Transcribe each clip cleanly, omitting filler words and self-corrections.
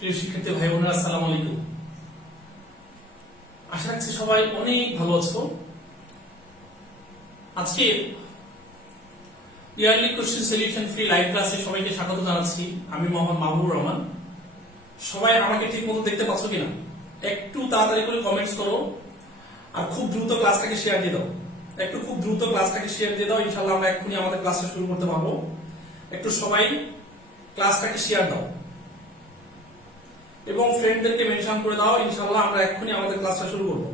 প্রিয় শিক্ষার্থী ভাই বোনেরা, আসসালামু আলাইকুম। আশা রাখছি সবাই অনেক ভালো আছো। আজকে yearly question solution free live ক্লাসে সবাইকে স্বাগত জানাচ্ছি। আমি মোহাম্মদ মাহবুবুর রহমান। সবাই আমাকে ঠিক মতো দেখতে পাচ্ছ কিনা একটু তাড়াতাড়ি করে কমেন্টস করো, আর খুব দ্রুত ক্লাসটাকে শেয়ার দিয়ে দাও। খুব দ্রুত ক্লাসটাকে শেয়ার দিয়ে দাও, ইনশাআল্লাহ আমরা এক্ষুনি আমাদের ক্লাসটা শুরু করতে পারবো। একটু সবাই ক্লাসটাকে শেয়ার দাও এবং ফ্রেন্ডদেরকে মেনশন করে দাও, ইনশাআল্লাহ আমরা এক্ষুনি আমাদের ক্লাসটা শুরু করব।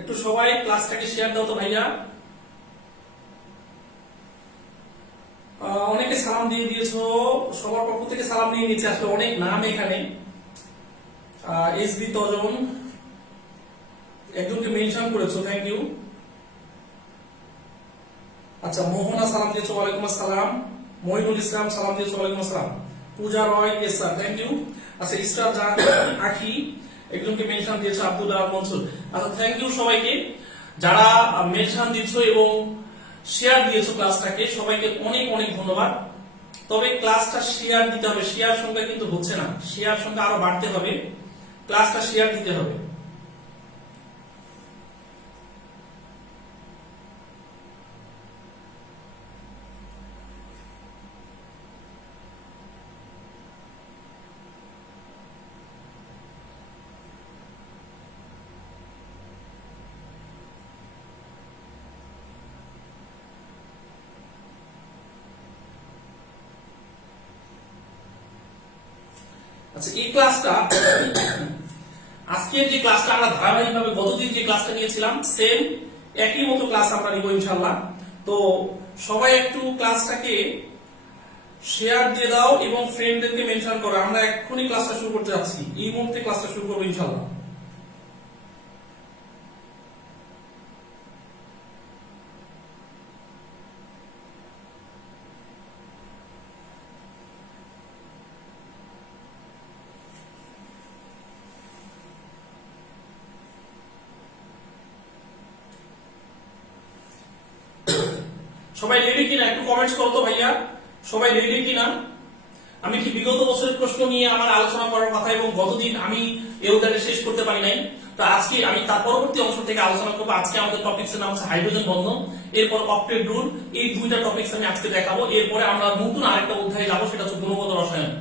একটু সবাই ক্লাসটাকে শেয়ার দাও তো ভাইয়া। অনেকে সালাম দিয়ে দিয়েছো, সবার পক্ষ থেকে সালাম নিয়ে নিচ্ছে। আসলে অনেক নাম এখানে। এসবি তজন একজনকে মেনশন করেছো, থ্যাংক ইউ। আচ্ছা, মোহনা সালাম দিয়েছো, ওয়ালাইকুম আসসালাম। মহিনুল ইসলাম সালাম দিয়েছো, ওয়ালাইকুম আসসালাম। পূজা রয়, ইয়েস স্যার, থ্যাংক ইউ। আচ্ছা, ইসরাত জাহান আখি একজনকে মেনশন দিয়েছো, আব্দুল্লাহ মনসুর। আচ্ছা, থ্যাংক ইউ সবাইকে যারা মেনশন দিয়েছো এবং শেয়ার দিয়েছো ক্লাসটাকে, সবাইকে অনেক অনেক ধন্যবাদ। তবে ক্লাসটা শেয়ার দিতে হবে, শেয়ার সংখ্যা কিন্তু হচ্ছে না, শেয়ার সংখ্যা আরো বাড়তে হবে, ক্লাসটা শেয়ার দিতে হবে। আচ্ছা, এই ক্লাসটা আজকের যে ক্লাসটা আমরা ধারাবাহিকভাবে গতদিন যে ক্লাসটা নিয়েছিলাম সেম একই মতো ক্লাস আমরা নিব ইনশাআল্লাহ। তো সবাই একটু ক্লাসটাকে শেয়ার দিয়ে দাও এবং ফ্রেন্ডদেরকে মেনশন করো। আমরা এক্ষুনি ক্লাসটা শুরু করতে যাচ্ছি, এই মুহূর্তে ক্লাসটা শুরু করবো ইনশাআল্লাহ। সবাই রেডি কিনা একটু কমেন্টস করো তো ভাইয়া, সবাই রেডি কিনা। আমি কি বিগত বছরের প্রশ্ন নিয়ে আমার আলোচনা করার কথা এবং গতদিন আমি এই উদাহরণে শেষ করতে পারি নাই, তো আজকে আমি তার পরবর্তী অংশ থেকে আলোচনা করবো। আজকে আমাদের টপিকস এর নাম হচ্ছে হাইড্রোজেন বন্ধন, এরপর অক্টেট রুল। এই দুইটা টপিকস আমি আজকে দেখাবো। এরপরে আমরা নতুন আরেকটা অধ্যায়ে যাবো, সেটা হচ্ছে গুণগত রসায়ন।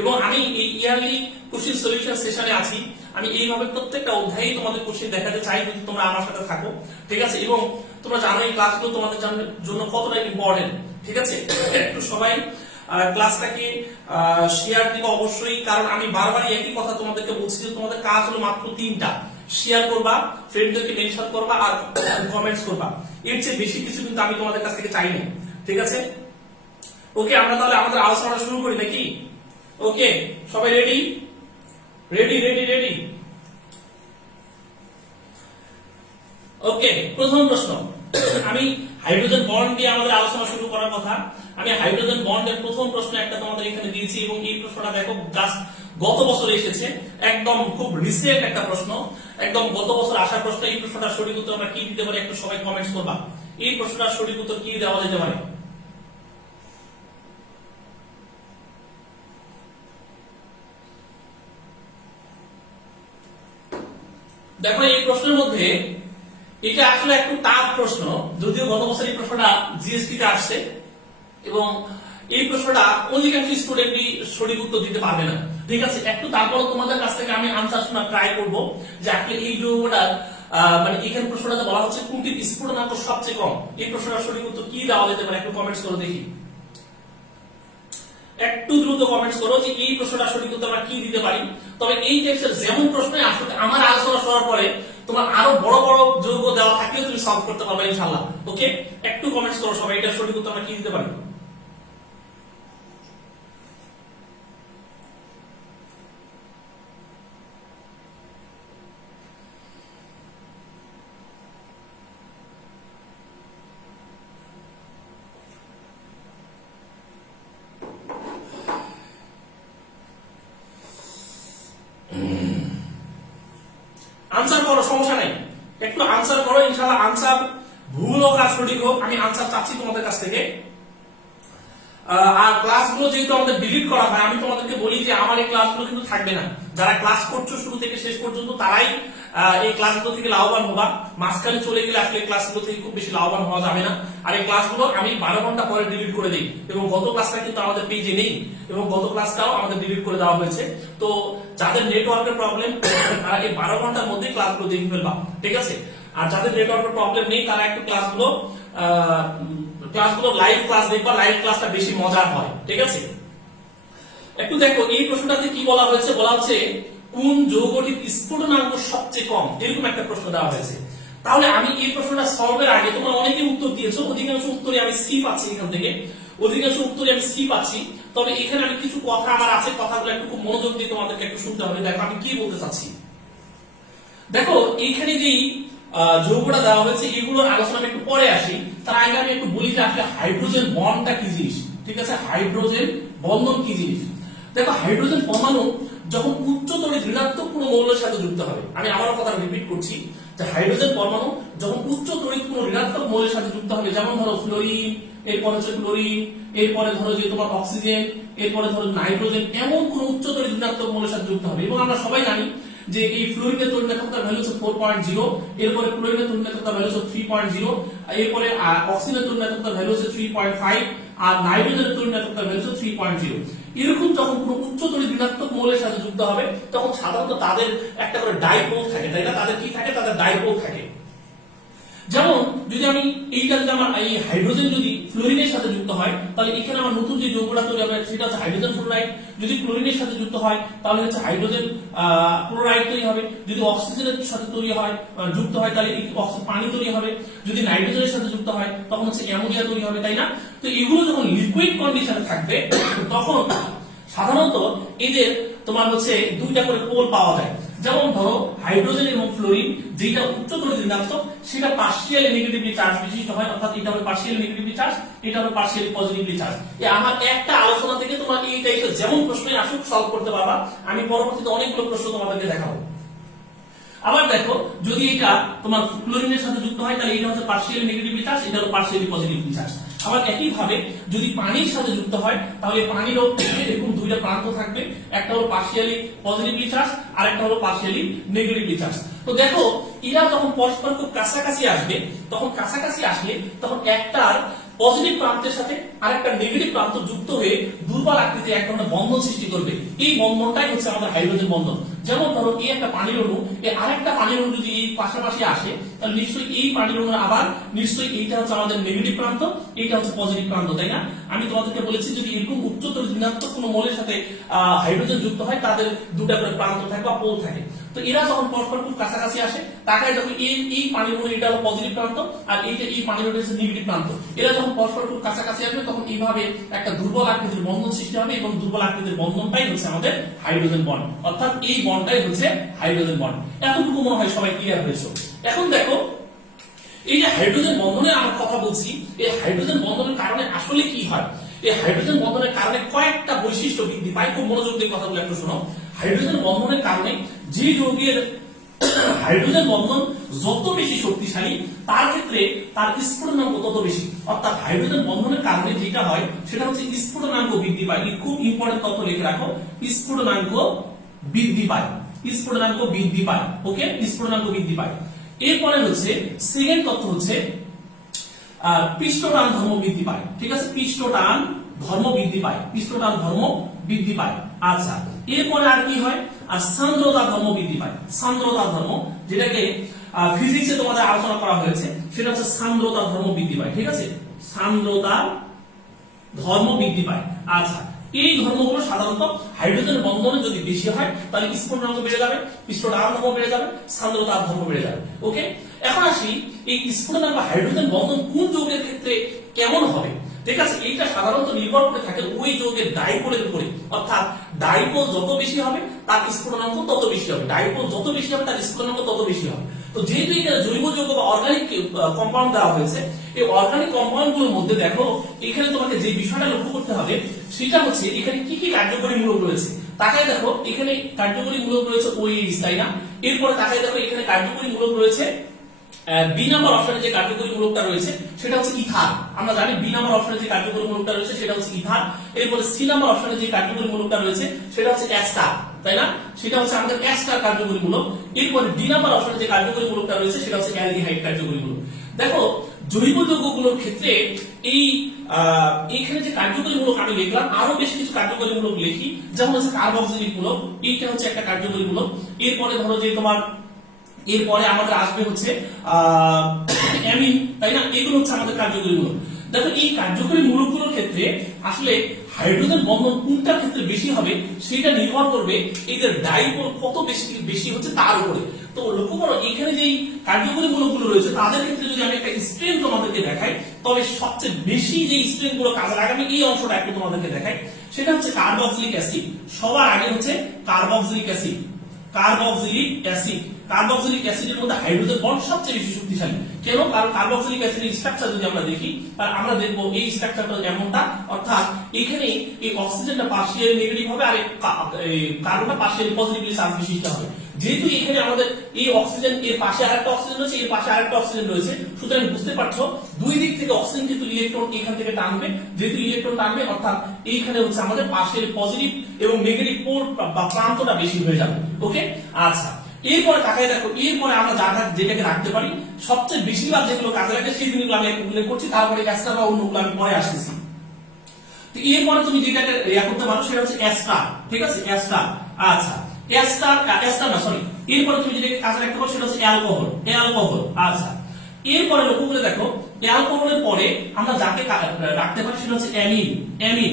এবং আমি এই ইয়ারলি কোশ্চেন সলিউশন সেশনে আছি। আমি এইভাবে প্রত্যেকটা অধ্যায়ে তোমাদের কোশ্চেন দেখাতে চাই, যদি তোমরা আমার সাথে থাকো, ঠিক আছে। এবং তোমরা জানো এই ক্লাসগুলো তোমাদের জন্য কতটা ইম্পর্টেন্ট, ঠিক আছে। একটু সবাই ক্লাসটাকে শেয়ার দিব অবশ্যই, কারণ আমি বারবারই একই কথা তোমাদেরকে বলছি যে তোমাদের কাজ হলো মাত্র তিনটা: শেয়ার করবা, ফ্রেন্ডদেরকে মেনশন করবা, আর কমেন্টস করবা। এর চেয়ে বেশি কিছু কিন্তু আমি তোমাদের কাছ থেকে চাই না, ঠিক আছে। ওকে, আমরা তাহলে আমাদের আলোচনা শুরু করি নাকি? ওকে, সবাই ready ready ready ready okay, প্রথম প্রশ্ন। আমি হাইড্রোজেন বন্ড দিয়ে আমাদের আলোচনা শুরু করার কথা। আমি হাইড্রোজেন বন্ডের প্রথম প্রশ্ন একটা তোমাদের এখানে দিয়েছি এবং এই প্রশ্নটা দেখো জাস্ট গত বছর এসেছে, একদম খুব রিসেন্ট একটা প্রশ্ন, একদম গত বছর আসার প্রশ্ন। এই প্রশ্নটার সঠিক উত্তর আমরা কি দিতে পারি একটু সবাই কমেন্টস করবা। এই প্রশ্নটার সঠিক উত্তর কি দেওয়া যেতে পারে? দেখো, এই প্রশ্নের মধ্যে এটা আসলে একটু টাফ প্রশ্ন, যদিও গত বছর এই প্রশ্নটা জিএসটি তে আসছে এবং এই প্রশ্নটা অধিকাংশ স্টুডেন্টই সঠিক উত্তর দিতে পারবে না, ঠিক আছে। একটু তারপর তোমাদের কাছ থেকে আমি আনসার শোনার ট্রাই করবো যে আসলে এই যৌগটা মানে এখানে প্রশ্নটাতে বলা হচ্ছে কোনটির স্ফুটনাঙ্ক সবচেয়ে কম। এই প্রশ্নটার সঠিক উত্তর কি দেওয়া যেতে পারে একটু কমেন্টস করে দেখি। একটু দ্রুত কমেন্টস করো যে এই প্রশ্নটা সঠিক উত্তর আমরা কি দিতে পারি। তবে এই টেক্সটের যেমন প্রশ্নই আসলে আমার আলোচনা শোনার পরে তোমার আরো বড় বড় যৌগ দেওয়া থাকলেও তুমি সলভ করতে পারবে ইনশাআল্লাহ। ওকে, একটু কমেন্টস করো সবাই, এটা সঠিক উত্তর আমরা কি দিতে পারি। আনসার করো, সমস্যা নাই, একটু আনসার করো, ইনশাআল্লাহ আনসার ভুল হোক আর সঠিক হোক আমি আনসার চাচ্ছি তোমাদের কাছ থেকে। আর ক্লাসগুলো যেহেতু আমাদের ডিলিট করা হয়, আমি তোমাদেরকে বলি যে আমার এই ক্লাসগুলো কিন্তু থাকবে না। যারা ক্লাস করছো শুরু থেকে শেষ পর্যন্ত তারাই এই ক্লাসগুলো থেকে লাভবান হবা। মাঝখানে চলে গেলে আসলে ক্লাসগুলো থেকে খুব বেশি লাভবান হওয়া যাবে না। আর এই ক্লাসগুলো আমি 12 ঘন্টা পরে ডিলিট করে দিই, এবং গত ক্লাসটা কিন্তু আমাদের পেজে নেই, এবং গত ক্লাসটাও আমাদের ডিলিট করে দেওয়া হয়েছে। তো যাদের নেটওয়ার্কের প্রবলেম তারা এই 12 ঘন্টার মধ্যে ক্লাসগুলো দেখে ফেলবা, ঠিক আছে। আর যাদের নেটওয়ার্কের প্রবলেম নেই তারা একটু ক্লাসগুলো লাইভ ক্লাস দেখবা, লাইভ ক্লাসটা বেশি মজার হয়, ঠিক আছে। একটু দেখো এই প্রশ্নটাতে কি বলা হয়েছে, বলা হচ্ছে কোন যৌগটির স্ফুটনাঙ্ক সবচেয়ে কম, এরকম একটা প্রশ্ন দেওয়া হয়েছে। তাহলে আমি এই প্রশ্নটা সলভের আগে তোমরা অনেকে উত্তর দিয়েছো, অধিকাংশ উত্তরে আমি সি পাচ্ছি, এখান থেকে অধিকাংশ উত্তরে আমি সি পাচ্ছি। তবে এখানে আমি কিছু কথা আমার আছে, কথাগুলো একটু খুব মনোযোগ দিয়ে তোমাদেরকে একটু শুনতে হবে। দেখো আমি কি বলতে চাচ্ছি। দেখো এইখানে যেই যৌগটা দেওয়া হয়েছে এগুলোর আলোচনা একটু পরে আসি, তার আগে আমি একটু বলি যে আসলে হাইড্রোজেন বন্ডটা কি জিনিস, ঠিক আছে। হাইড্রোজেন বন্ধন কি জিনিস। দেখো হাইড্রোজেন পরমাণু যখন উচ্চতর ঋণাত্মক কোনো মৌলের সাথে যুক্ত হবে, আমি আবারও কথা রিপিট করছি যে হাইড্রোজেন পরমাণু যখন উচ্চ তড়িৎ কোনো ঋণাত্মক মৌলের সাথে যুক্ত হবে, যেমন ধরো ফ্লোরিন, এরপরে হচ্ছে ক্লোরিন, এরপরে ধরো যে তোমার অক্সিজেন, এরপরে ধরো নাইট্রোজেন, এমন কোন উচ্চ তড়িৎ ঋণাত্মক মৌলের সাথে যুক্ত হবে। এবং আমরা সবাই জানি যে এই ফ্লোরিনের তড়িৎনাত্মকতার ভ্যালু হচ্ছে 4.0, এরপরে ক্লোরিনের তড়িৎনাত্মকতার ভ্যালু হচ্ছে 3.0, এরপরে অক্সিজেনের তড়িৎনাত্মকতার ভ্যালু হচ্ছে 3.5, আর নাইট্রোজেনের তড়িৎনাত্মকতার ভ্যালু হচ্ছে 3.0। এরকম যখন কোনো উচ্চ তড়িৎ ঋণাত্মক মৌলের সাথে যুক্ত হবে তখন সাধারণত তাদের একটা করে ডাইপোল থাকে, তাই না। তাদের কি থাকে, তাদের ডাইপোল থাকে। যেমন যদি আমি এইটা যদি আমার এই হাইড্রোজেন যদি ফ্লোরিনের সাথে যুক্ত হয় তাহলে এখানে আমার নতুন যে যৌগটা তৈরি হবে সেটা হচ্ছে হাইড্রোজেন ফ্লোরাইড। যদি ক্লোরিনের সাথে যুক্ত হয় তাহলে হচ্ছে হাইড্রোজেন ক্লোরাইড তৈরি হবে। যদি অক্সিজেনের সাথে তৈরি হয় যুক্ত হয় তাহলে পানি তৈরি হবে। যদি নাইট্রোজেনের সাথে যুক্ত হয় তখন হচ্ছে অ্যামোনিয়া তৈরি হবে, তাই না। তো এগুলো যখন লিকুইড কন্ডিশনে থাকবে তখন সাধারণত এদের তোমার হচ্ছে দুইটা করে পোল পাওয়া যায়। যেমন ধরো হাইড্রোজেন এবং ফ্লোরিন যেটা উচ্চতর ঋণাত্মক সেটা পার্শিয়ালি নেগেটিভলি চার্জ বিশিষ্ট হয়, অর্থাৎ এটা হবে পার্শিয়ালি নেগেটিভলি চার্জ, এটা হবে পার্শিয়ালি পজিটিভলি চার্জ। আমার একটা আলোচনা থেকে তোমরা এই টাইপের যেমন প্রশ্নই আসুক সলভ করতে পারবা। আমি পরবর্তীতে অনেকগুলো প্রশ্ন তোমাদেরকে দেখাবো। আবার দেখো যদি এটা তোমার ক্লোরিনের সাথে যুক্ত হয় তাহলে এটা হচ্ছে পার্শিয়ালি নেগেটিভলি চার্জ, এটা হলো পার্শিয়ালি পজিটিভলি চার্জ। আবার একই ভাবে যদি পানির সাথে যুক্ত হয় তাহলে পানিরও এরকম দুইটা প্রান্ত থাকবে, একটা হলো পার্শিয়ালি পজিটিভলি চার্জ আর একটা হলো পার্শিয়ালি নেগেটিভলি চার্জ। তো দেখো এরা যখন পরস্পর খুব কাছাকাছি আসবে তখন কাছাকাছি আসলে তখন একটার পজিটিভ প্রান্তের সাথে আরেকটা নেগেটিভ প্রান্ত যুক্ত হয়ে দুর্বল আকৃতির এক ধরনের বন্ধন সৃষ্টি করবে। এই বন্ধনটাই হচ্ছে আমাদের হাইড্রোজেন বন্ধন। যেমন ধরো এই একটা পানির অণু, এই আরেকটা পানির অণু যদি এই পাশাপাশি আসে তাহলে নিশ্চয়ই এই পানির অণু আবার নিশ্চয়ই এইটা হচ্ছে আমাদের নেগেটিভ প্রান্ত, এইটা হচ্ছে পজিটিভ প্রান্ত, তাই না। আমি তোমাদেরকে বলেছি যদি এরকম উচ্চতর ঋণাত্মক কোনো মৌলের সাথে হাইড্রোজেন যুক্ত হয় তাদের দুটা করে প্রান্ত থাকে বা পোল থাকে। তো এরা যখন পরস্পর খুব কাছাকাছি আসে তাকায় যখন এই পানির অণু এটা হলো পজিটিভ প্রান্ত আর এইটা এই পানির অণু হচ্ছে নেগেটিভ প্রান্ত, এরা যখন পরস্পর খুব কাছাকাছি আসবে তখন এইভাবে একটা দুর্বল আকৃতির বন্ধন সৃষ্টি হবে এবং দুর্বল আকৃতির বন্ধনটাই হচ্ছে আমাদের হাইড্রোজেন বন্ড, অর্থাৎ এই বন্ডটাই হচ্ছে হাইড্রোজেন বন্ড। এতটুকু মনে হয় সবাই ক্লিয়ার হয়েছে। এখন দেখো এই যে হাইড্রোজেন বন্ধনের আমরা কথা বলছি, এই হাইড্রোজেন বন্ধনের কারণে আসলে কি হয়। এই হাইড্রোজেন বন্ধনের কারণে কয়েকটা বৈশিষ্ট্য বৃদ্ধি পায়, খুব মনোযোগ দিয়ে কথাগুলো একটু শোনো। হাইড্রোজেন বন্ধনের কারণে যে যৌগের হাইড্রোজেন বন্ধন যত বেশি শক্তিশালী তার ক্ষেত্রে তার স্ফুটনাঙ্ক তত বেশি, অর্থাৎ হাইড্রোজেন বন্ধনের কারণে যেটা হয় সেটা হচ্ছে স্ফুটনাঙ্ক বৃদ্ধি পায়। খুব ইম্পর্টেন্ট তথ্য লিখে রাখো, স্ফুটনাঙ্ক বৃদ্ধি পায়, স্ফুটনাঙ্ক বৃদ্ধি পায়। ওকে, স্ফুটনাঙ্ক বৃদ্ধি পায়। এরপরে হচ্ছে সেকেন্ড তথ্য হচ্ছে পৃষ্ঠটান ধর্ম বৃদ্ধি পায়, ঠিক আছে। পৃষ্ঠটান ধর্ম বৃদ্ধি পায়, পৃষ্ঠটান ধর্ম বৃদ্ধি পায়। আচ্ছা এরপরে আর কি হয়, আর সান্দ্রতা ধর্ম বৃদ্ধি পায়। সান্দ্রতা ধর্ম যেটাকে ফিজিক্সে তোমাদের আলোচনা করা হয়েছে সেটা হচ্ছে সান্দ্রতা ধর্ম বৃদ্ধি পায়, ঠিক আছে। সান্দ্রতা ধর্ম বৃদ্ধি পায়। আচ্ছা এই ধর্মগুলো সাধারণত হাইড্রোজেন বন্ধনে যদি বেশি হয় তাহলে স্ফুটনাঙ্ক বেড়ে যাবে, পৃষ্ঠটার ধর্ম বেড়ে যাবে, সান্দ্রতার ধর্ম বেড়ে যাবে। ওকে, এখন আসি এই স্ফুটনাঙ্ক হাইড্রোজেন বন্ধন কোন যৌগের ক্ষেত্রে কেমন হবে। ঠিক আছে, এইটা সাধারণত নির্ভর করে থাকে ওই যৌগের ডাইপোলের উপরে, অর্থাৎ ডাইপোল যত বেশি হবে তার স্ফুটনাঙ্ক তত বেশি হবে, ডাইপোল যত বেশি হবে তার স্ফুটনাঙ্ক তত বেশি হবে। তো যেহেতু এখানে জৈব যৌগ বা অর্গানিক কম্পাউন্ড দেওয়া হয়েছে, এই অর্গানিক কম্পাউন্ড গুলোর মধ্যে দেখো এখানে তোমাকে যে বিষয়টা লক্ষ্য করতে হবে সেটা হচ্ছে এখানে কি কি কার্যকরী মূলক রয়েছে। তাকায় দেখো এখানে কার্যকরী মূলক রয়েছে OH, তাই না? এরপরে তাকায় দেখো এখানে কার্যকরী মূলক রয়েছে বি নাম্বার অপশনে যে কার্যকরী মূলকটা রয়েছে সেটা হচ্ছে ইথার। আমরা জানি বি নাম্বার অপশনে যে কার্যকরী মূলকটা রয়েছে সেটা হচ্ছে ইথার। এরপরে সি নাম্বার অপশনে যে কার্যকরী মূলকটা রয়েছে সেটা হচ্ছে অ্যাস্টার, তাই না? সেটা হচ্ছে আমাদের অ্যাস্টার কার্যকরী মূলক। এরপরে ডি নাম্বার অপশনে যে কার্যকরী মূলকটা রয়েছে সেটা হচ্ছে অ্যালডিহাইড কার্যকরী মূলক। দেখো জৈব যৌগগুলোর ক্ষেত্রে এই এখানে যে কার্যকরী মূলক আমি লিখলাম, আরো বেশ কিছু কার্যকরী মূলক লিখি, যেমন হচ্ছে কার্বক্সিলিক মূলক, এইটা হচ্ছে একটা কার্যকরী মূলক। এরপরে ধরো যে তোমার এরপরে আমাদের আসবে হচ্ছে অ্যামিন, তাই না? এগুলো হচ্ছে আমাদের কার্যকরী মূলক। দেখো এই কার্যকরী মূলকগুলোর ক্ষেত্রে আসলে হাইড্রোজেন বন্ধন কোনটার ক্ষেত্রে বেশি হবে সেটা নির্ভর করবে এদের ডাইপোল কত বেশি হচ্ছে তার উপরে। তো লক্ষ্য করো এখানে যেই কার্যকরী মূলকগুলো রয়েছে তাদের ক্ষেত্রে যদি আমি একটা স্ট্রেংথ তোমাদেরকে দেখাই, তবে সবচেয়ে বেশি যে স্ট্রেংথ গুলো কাজে লাগে আমি এই অংশটা একটু তোমাদেরকে দেখাই, সেটা হচ্ছে কার্বক্সিলিক অ্যাসিড। সবার আগে হচ্ছে carboxylic acid. Carboxylic acid, carboxylic অ্যাসিডের মধ্যে হাইড্রোজেন বন্ড সবচেয়ে বেশি শক্তিশালী। কেন? কারণ কার্বক্সিলিক অ্যাসিডের স্ট্রাকচার যদি আমরা দেখি তাহলে আমরা দেখব এই স্ট্রাকচারটা এমনটা, অর্থাৎ এখানে এই অক্সিজেনটা পার্শিয়ালি নেগেটিভ হবে আর এই কার্বনটা পার্শিয়ালি পজিটিভলি চার্জ বিশিষ্ট হবে। যেহেতু এখানে আমাদের এই অক্সিজেন এর পাশে আরেকটা অক্সিজেন রয়েছে, এর পাশে আরেকটা অক্সিজেন রয়েছে, সুতরাং বুঝতে পারছো দুই দিক থেকে অক্সিজেন কিন্তু ইলেকট্রন এখান থেকে টানবে। যেহেতু ইলেকট্রন টানবে অর্থাৎ এইখানে হচ্ছে আমাদের পার্শিয়ালি পজিটিভ এবং নেগেটিভ পোল বা প্রান্তটা বেশি হয়ে যাবে। ওকে, আচ্ছা এরপরে তাকাই দেখো, এরপরে আমরা যেটাকে রাখতে পারি সবচেয়ে বেশিরভাগ যেগুলো কাজে লাগে সেই জিনিসগুলো আমি উল্লেখ করছি, তারপরে অ্যাস্টার বা অন্যগুলো আমি পরে আসতেছি। তো এরপরে তুমি যেটাকে করতে পারো সেটা হচ্ছে অ্যাস্টার। ঠিক আছে, অ্যাস্টার। আচ্ছা অ্যাস্টার না সরি, এরপরে তুমি যেটাকে কাজে রাখতে পারো সেটা হচ্ছে অ্যালকোহল। অ্যালকোহল, আচ্ছা এরপরে লক্ষ্য করে দেখো অ্যালকোহলের পরে আমরা যাকে রাখতে পারি সেটা হচ্ছে অ্যামিন। অ্যামিন,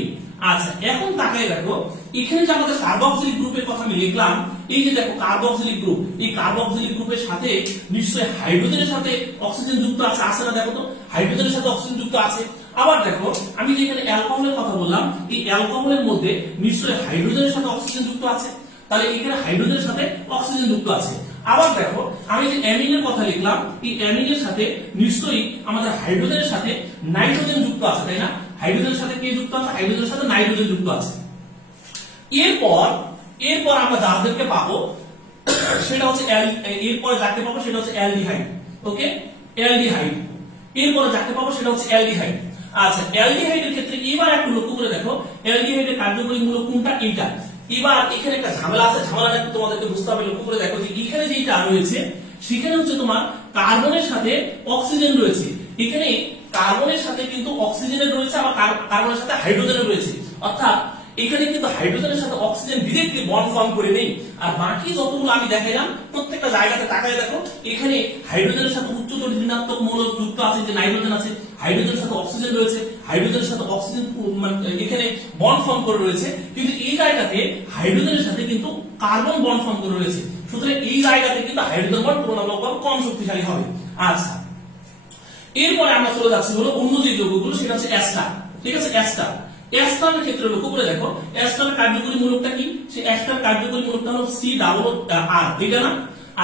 আচ্ছা এখন তাকাই দেখো এখানে যে আমাদের কার্বক্সিলিক গ্রুপের কথা আমি লিখলাম, এই যে দেখো কার্বক্সিলিক গ্রুপ, এই কার্বক্সিলিক গ্রুপের সাথে নিশ্চয়ই হাইড্রোজেনের সাথে অক্সিজেন যুক্ত আছে, আছে না? দেখো তো হাইড্রোজেনের সাথে অক্সিজেন যুক্ত আছে। আবার দেখো আমি যে এখানে অ্যালকোহলের কথা বললাম, এই অ্যালকোহলের মধ্যে নিশ্চয়ই হাইড্রোজেনের সাথে অক্সিজেন যুক্ত আছে, তাহলে এখানে হাইড্রোজেনের সাথে অক্সিজেন যুক্ত আছে। আবার দেখো আমি যে অ্যামিনের কথা লিখলাম, এই অ্যামিনের সাথে নিশ্চয়ই আমাদের হাইড্রোজেনের সাথে নাইট্রোজেন যুক্ত আছে, তাই না? হাইড্রোজেনের সাথে কে যুক্ত আছে? হাইড্রোজেনের সাথে নাইট্রোজেন যুক্ত আছে। এরপর আমরা যাদেরকে পাবো সেটা হচ্ছে এরপরে যাকে পাবো সেটা হচ্ছে অ্যালডিহাইড। ওকে, অ্যালডিহাইড। এরপরে যাকে পাবো সেটা হচ্ছে অ্যালডিহাইড। আচ্ছা অ্যালডিহাইডের ক্ষেত্রে এবার একটু লক্ষ্য করে দেখো অ্যালডিহাইডের কার্যকরী মূলক কোনটা? এইটা। এবার এখানে একটা ঝামেলা আছে, ঝামেলাটা তোমাদেরকে বুঝতে হবে। লক্ষ্য করে দেখো যে এখানে যেটা রয়েছে সেখানে হচ্ছে তোমার কার্বনের সাথে অক্সিজেন রয়েছে, এখানে কার্বনের সাথে কিন্তু অক্সিজেনের রয়েছে, আবার কার্বনের সাথে হাইড্রোজেনের রয়েছে, অর্থাৎ এখানে কিন্তু হাইড্রোজেনের সাথে অক্সিজেন ডিরেক্টলি বন্ড ফর্ম করে নেই। আর বাকি যতগুলো আমি দেখাইলাম প্রত্যেকটা জায়গাতে তাকায় দেখো এখানে হাইড্রোজেনের সাথে উচ্চতর ঋণাত্মক মৌল যুক্ত আছে, যে নাইট্রোজেন আছে, হাইড্রোজেনের সাথে অক্সিজেন রয়েছে, হাইড্রোজেনের সাথে অক্সিজেন এখানে বন্ড ফর্ম করে রয়েছে, কিন্তু এই জায়গাতে হাইড্রোজেনের সাথে কিন্তু কার্বন বন্ড ফর্ম করে রয়েছে। সুতরাং এই জায়গাতে কিন্তু হাইড্রোজেন বন্ড তুলনামূলকভাবে কম শক্তিশালী হবে। আচ্ছা এরপরে আমরা চলে যাচ্ছি হলো অন্য যে যৌগগুলো, সেটা হচ্ছে অ্যাস্টার। ঠিক আছে, অ্যাস্টার। অ্যাস্টারের ক্ষেত্রে লক্ষ্য করে দেখো অ্যাস্টারের কার্যকরী মূলকটা কি? সেই অ্যাস্টার কার্যকরী মূলকটা হলো CR, এটা না?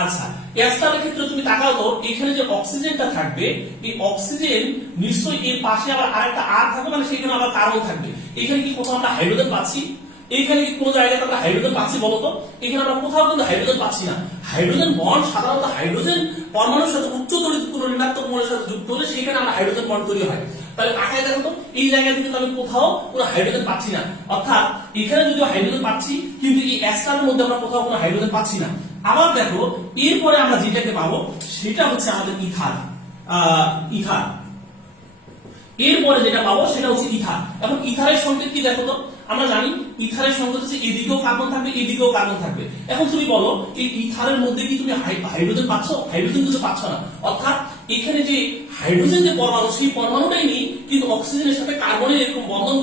আচ্ছা অ্যাস্টারের ক্ষেত্রে তুমি তাকাও তো এখানে যে অক্সিজেনটা থাকবে, এই অক্সিজেন নিশ্চয়ই এর পাশে আবার আরেকটা R থাকবে, মানে সেখানে আবার কার্বন থাকবে। এখানে কি কোথাও আমরা হাইড্রোজেন পাচ্ছি? এখানে কি কোনো জায়গাতে আমরা হাইড্রোজেন পাচ্ছি বলতো? এখানে আমরা কোথাও কিন্তু হাইড্রোজেন পাচ্ছি না। হাইড্রোজেন বন্ড সাধারণত হাইড্রোজেন পরমাণুর সাথে উচ্চতর ঋণাত্মক মৌলের সাথে যুক্ত হলে সেখানে আমরা হাইড্রোজেন বন্ড তৈরি হয়। তাহলে তাকায় দেখো তো এই জায়গাতে কিন্তু আমি কোথাও কোনো হাইড্রোজেন পাচ্ছি না, অর্থাৎ এখানে যদিও হাইড্রোজেন পাচ্ছি কিন্তু এই অ্যাস্টারের মধ্যে আমরা কোথাও কোনো হাইড্রোজেন পাচ্ছি না। আবার দেখো এরপরে আমরা যেটাকে পাবো সেটা হচ্ছে আমাদের ইথার। ইথার এরপরে যেটা পাবো সেটা হচ্ছে ইথার। এখন ইথারের সংকেত কি দেখো তো? আমরা জানি ইথারের সংকেত হচ্ছে এদিকেও কার্বন থাকবে, এদিকেও কার্বন থাকবে। এখন তুমি বলো এই ইথারের মধ্যে কি তুমি হাইড্রোজেন পাচ্ছ? হাইড্রোজেন কিন্তু পাচ্ছ না, অর্থাৎ এখানে যে হাইড্রোজেন যে পরমাণু সেই পরমাণুটাই নেই, কিন্তু অক্সিজেনের সাথে কার্বনের এরকম বন্ধন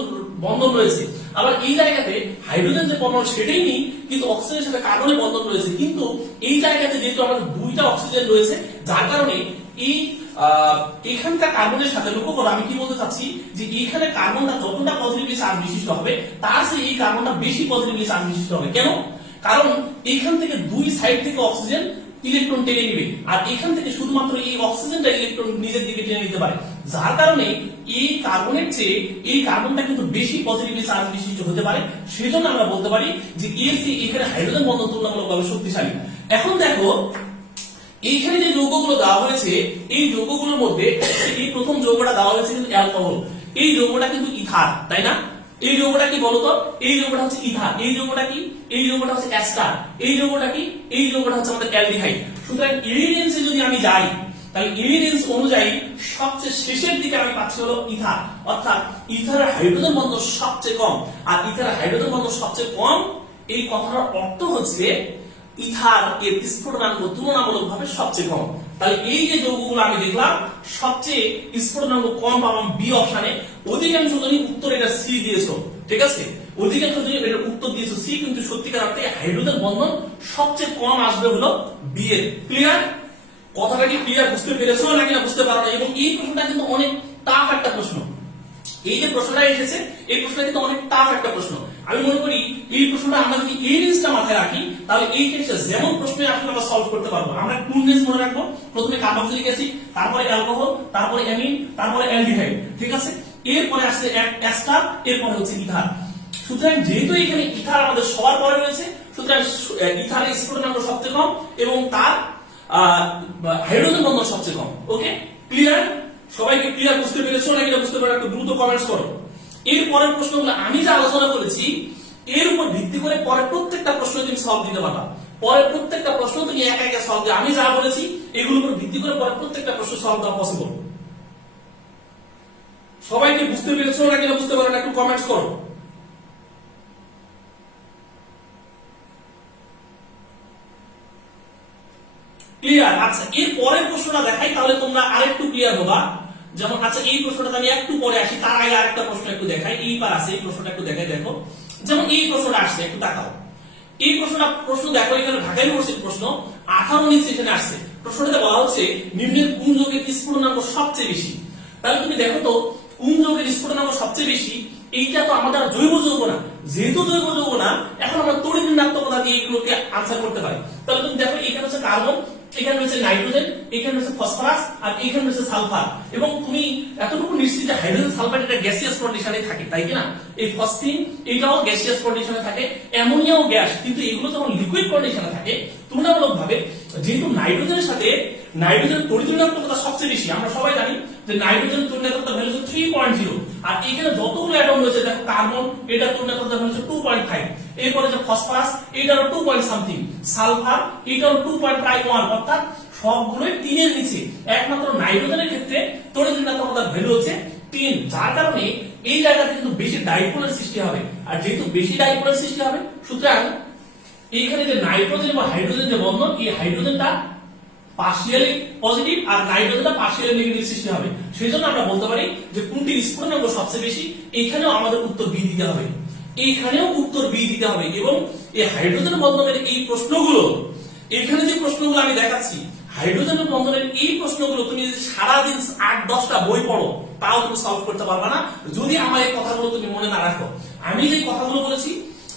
বন্ধন রয়েছে। আবার এই জায়গাতে হাইড্রোজেন যে পরমাণু সেটাই নেই, কিন্তু অক্সিজেনের সাথে কার্বনের বন্ধন রয়েছে। কিন্তু এই জায়গাতে যেহেতু আমাদের দুইটা অক্সিজেন রয়েছে, যার কারণে এই এখানকার কার্বনের সাথে, লক্ষ্য করো আমি কি বলতে চাচ্ছি, যে এইখানে কার্বনটা যতটা পজিটিভলি চার্জ বিশিষ্ট হবে তার চেয়ে এই কার্বনটা বেশি পজিটিভলি চার্জ বিশিষ্ট হবে। কেন? কারণ এইখান থেকে দুই সাইড থেকে অক্সিজেন ইলেকট্রন টেনে নিবে, আর এখান থেকে শুধুমাত্র এই অক্সিজেনটা ইলেকট্রন নিজের দিকে টেনে নিতে পারে, যার কারণে এই কার্বনের চেয়ে এই কার্বনটা কিন্তু বেশি পজিটিভলি চার্জ বিশিষ্ট হতে পারে। সেজন্য আমরা বলতে পারি যে এর চেয়ে এখানে হাইড্রোজেন বন্ধন তুলনামূলকভাবে শক্তিশালী। এখন দেখো এইখানে যে যৌগগুলো দেওয়া হয়েছে, এই যৌগগুলোর মধ্যে এই প্রথম যৌগটা দেওয়া হয়েছে কিন্তু অ্যালকোহল, এই যৌগটা কিন্তু ইথার, তাই না? এই যৌগটা কি বলতো? এই যৌগটা হচ্ছে ইথার। এই যৌগটা কি? এই যৌগটা হচ্ছে অ্যাস্টার। এই যৌগটা কি? এই যৌগটা হচ্ছে আমাদের অ্যালডিহাইড। সুতরাং এভিডেন্সে যদি আমি যাই, তাহলে এভিডেন্স অনুযায়ী সবচেয়ে শেষের দিকে আমি পাচ্ছি হলো ইথার, অর্থাৎ ইথারের হাইড্রোজেন বন্ধন সবচেয়ে কম। আর ইথারের হাইড্রোজেন বন্ধন সবচেয়ে কম, এই কথাটার অর্থ হচ্ছে ইথার এর স্ফুটনাঙ্ক তুলনামূলকভাবে সবচেয়ে কম। তাহলে এই যে যৌগগুলো আমি দেখলাম, সবচেয়ে স্ফুটনাঙ্ক কম পাবো বি অপশনে। অধিকাংশ জনই উত্তর এটা সি দিয়েছো, ঠিক আছে? অধিকাংশ জনই এটা উত্তর দিয়েছো সি, কিন্তু সত্যিকার অর্থে হাইড্রোজেন বন্ধন সবচেয়ে কম আসবে হলো বি এর। ক্লিয়ার? কথাটা কি ক্লিয়ার? বুঝতে পেরেছো নাকি না বুঝতে পারো না? এবং এই প্রশ্নটা কিন্তু অনেক টাফ একটা প্রশ্ন। এই যে প্রশ্নটা এসেছে, এই প্রশ্নটা কিন্তু অনেক টাফ একটা প্রশ্ন। আমি মনে করি এই প্রশ্নটা আমরা যদি এই জিনিসটা মাথায় রাখি, তাহলে এই ক্ষেত্রে যেমন প্রশ্ন আসলে আমরা সলভ করতে পারবো। আমরা টু জিনিস মনে রাখবো, প্রথমে কার্বক্সিলিক অ্যাসিড, তারপরে অ্যালকোহল, তারপরে অ্যামিন, তারপরে অ্যালডিহাইড, ঠিক আছে? এরপরে আসছে অ্যাস্টার, এরপরে হচ্ছে ইথার। সুতরাং যেহেতু এখানে ইথার আমাদের সবার পরে রয়েছে, সুতরাং ইথারের স্ফুটনাঙ্ক সবচেয়ে কম এবং তার হাইড্রোজেন বন্ধন সবচেয়ে কম। ওকে, ক্লিয়ার? সবাইকে ক্লিয়ার? বুঝতে পেরেছো নাকি না বুঝতে পারো একটু দ্রুত কমেন্টস করো। এর পরের প্রশ্নগুলো আমি যা আলোচনা করেছি এর উপর ভিত্তি করে পরের প্রত্যেকটা প্রশ্ন তুমি সলভ দিতে পারবা। পরের প্রত্যেকটা প্রশ্ন তুমি একা একা সলভ দিও। আমি যা বলেছি এগুলোর উপর ভিত্তি করে পরের প্রত্যেকটা প্রশ্ন সলভ দেওয়া পসিবল। সবাইকে বুঝতে পেরেছো নাকি না বুঝতে পারো না একটু কমেন্টস করো। ক্লিয়ার? আচ্ছা, এর পরের প্রশ্নটা দেখাই, তাহলে তোমরা আরেকটু ক্লিয়ার হবা। যেমন আচ্ছা, এই প্রশ্নটা আমি একটু পরে আসি, তার আগে আরেকটা প্রশ্ন একটু দেখাই। এই পার আছে, এই প্রশ্নটা একটু দেখাই। দেখো, যেমন এই প্রশ্নটা আসছে, একটু তাকাও। এই প্রশ্ন দেখো, এখানে ঢাকা ইউনিভার্সিটির প্রশ্ন 18 সেখানে আসছে। প্রশ্নটাতে বলা হচ্ছে নিম্নের কোন যৌগের স্ফুটনাঙ্ক সবচেয়ে বেশি? তাহলে তুমি দেখো তো কোন যৌগের স্ফুটনাঙ্ক সবচেয়ে বেশি। এইটা তো আমাদের জৈব যৌগ না, যেহেতু জৈব যৌগ না, এখন আমরা তড়িৎ ঋণাত্মকতা দিয়ে এগুলোকে আনসার করতে পারি। তাহলে তুমি দেখো, এখানে হচ্ছে কার্বন, এখানে রয়েছে নাইট্রোজেন, এখানে রয়েছে ফসফরাস, আর এখানে রয়েছে সালফার। এবং তুমি এতটুকু নিশ্চিত যে হাইড্রোজেন সালফাইড এটা গ্যাসিয়াস কন্ডিশনে থাকে, তাই কি না? এই ফসফিন এটাও গ্যাসিয়াস কন্ডিশনে থাকে, অ্যামোনিয়াও গ্যাস, কিন্তু এগুলো যখন লিকুইড কন্ডিশনে থাকে তুলনামূলকভাবে, যেহেতু নাইট্রোজেনের সাথে নাইট্রোজেন তড়িৎ ঋণাত্মকতা সবচেয়ে বেশি, আমরা সবাই জানি যে নাইট্রোজেন তড়িৎ ঋণাত্মকতা ভ্যালু হচ্ছে 3.0, আর এখানে যতগুলো অ্যাটম রয়েছে দেখো, কার্বন এটা তড়িৎ ঋণাত্মকতা ভ্যালু হচ্ছে 2.5, এরপরে যে ফসফরাস এটারও 2 পয়েন্ট সামথিং, সালফার এটারও 2.1, অর্থাৎ সবগুলোই 3 এর নিচে। একমাত্র নাইট্রোজেনের ক্ষেত্রে তড়িৎ ঋণাত্মকতার ভ্যালু হচ্ছে 3, যার কারণে এই জায়গাতে কিন্তু বেশি ডাইপোলের সৃষ্টি হবে। আর যেহেতু বেশি ডাইপোলের সৃষ্টি হবে, সুতরাং এইখানে যে নাইট্রোজেন এবং হাইড্রোজেন যে বন্ধন, এই হাইড্রোজেনটা পার্শিয়ালি পজিটিভ আর নাইট্রোজেনটা পার্শিয়ালি নেগেটিভ সৃষ্টি হবে। সেজন্য আমরা বলতে পারি যে কোনটির স্ফুটনাঙ্ক সবচেয়ে বেশি। এখানেও আমাদের উত্তর বি দিতে হবে, এইখানেও উত্তর বি দিতে হবে। এবং এই হাইড্রোজেন বন্ধনের এই প্রশ্নগুলো, এখানে যে প্রশ্নগুলো আমি দেখাচ্ছি, হাইড্রোজেন বন্ধনের এই প্রশ্নগুলো তুমি যদি সারাদিন 8-10টা বই পড়ো, তাও তুমি সলভ করতে পারবে না, যদি আমার এই কথাগুলো তুমি মনে না রাখো। আমি যে কথাগুলো বলেছি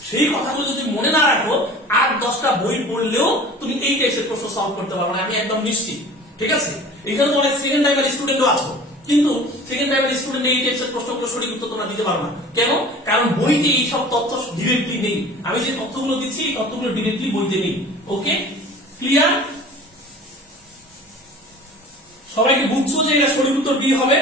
সেই কথাগুলো যদি মনে না রাখো, 8-10টা বই পড়লেও তুমি এই টাইপের প্রশ্ন সলভ করতে পারবে না, আমি একদম নিশ্চিত। ঠিক আছে? এখানে তো অনেক সেকেন্ড টাইমের স্টুডেন্টও আছো, কিন্তু সেকেন্ড টাইমের স্টুডেন্ট এই টাইপের প্রশ্নগুলো সঠিক উত্তর তোমরা দিতে পারো না। কেন? কারণ বইতে এই সব তথ্য ডিরেক্টলি নেই। আমি যে তথ্যগুলো দিচ্ছি এই তথ্যগুলো ডিরেক্টলি বইতে নেই। ওকে, ক্লিয়ার? সবাইকে বুঝছো যে এটা সঠিক উত্তর বি হবে?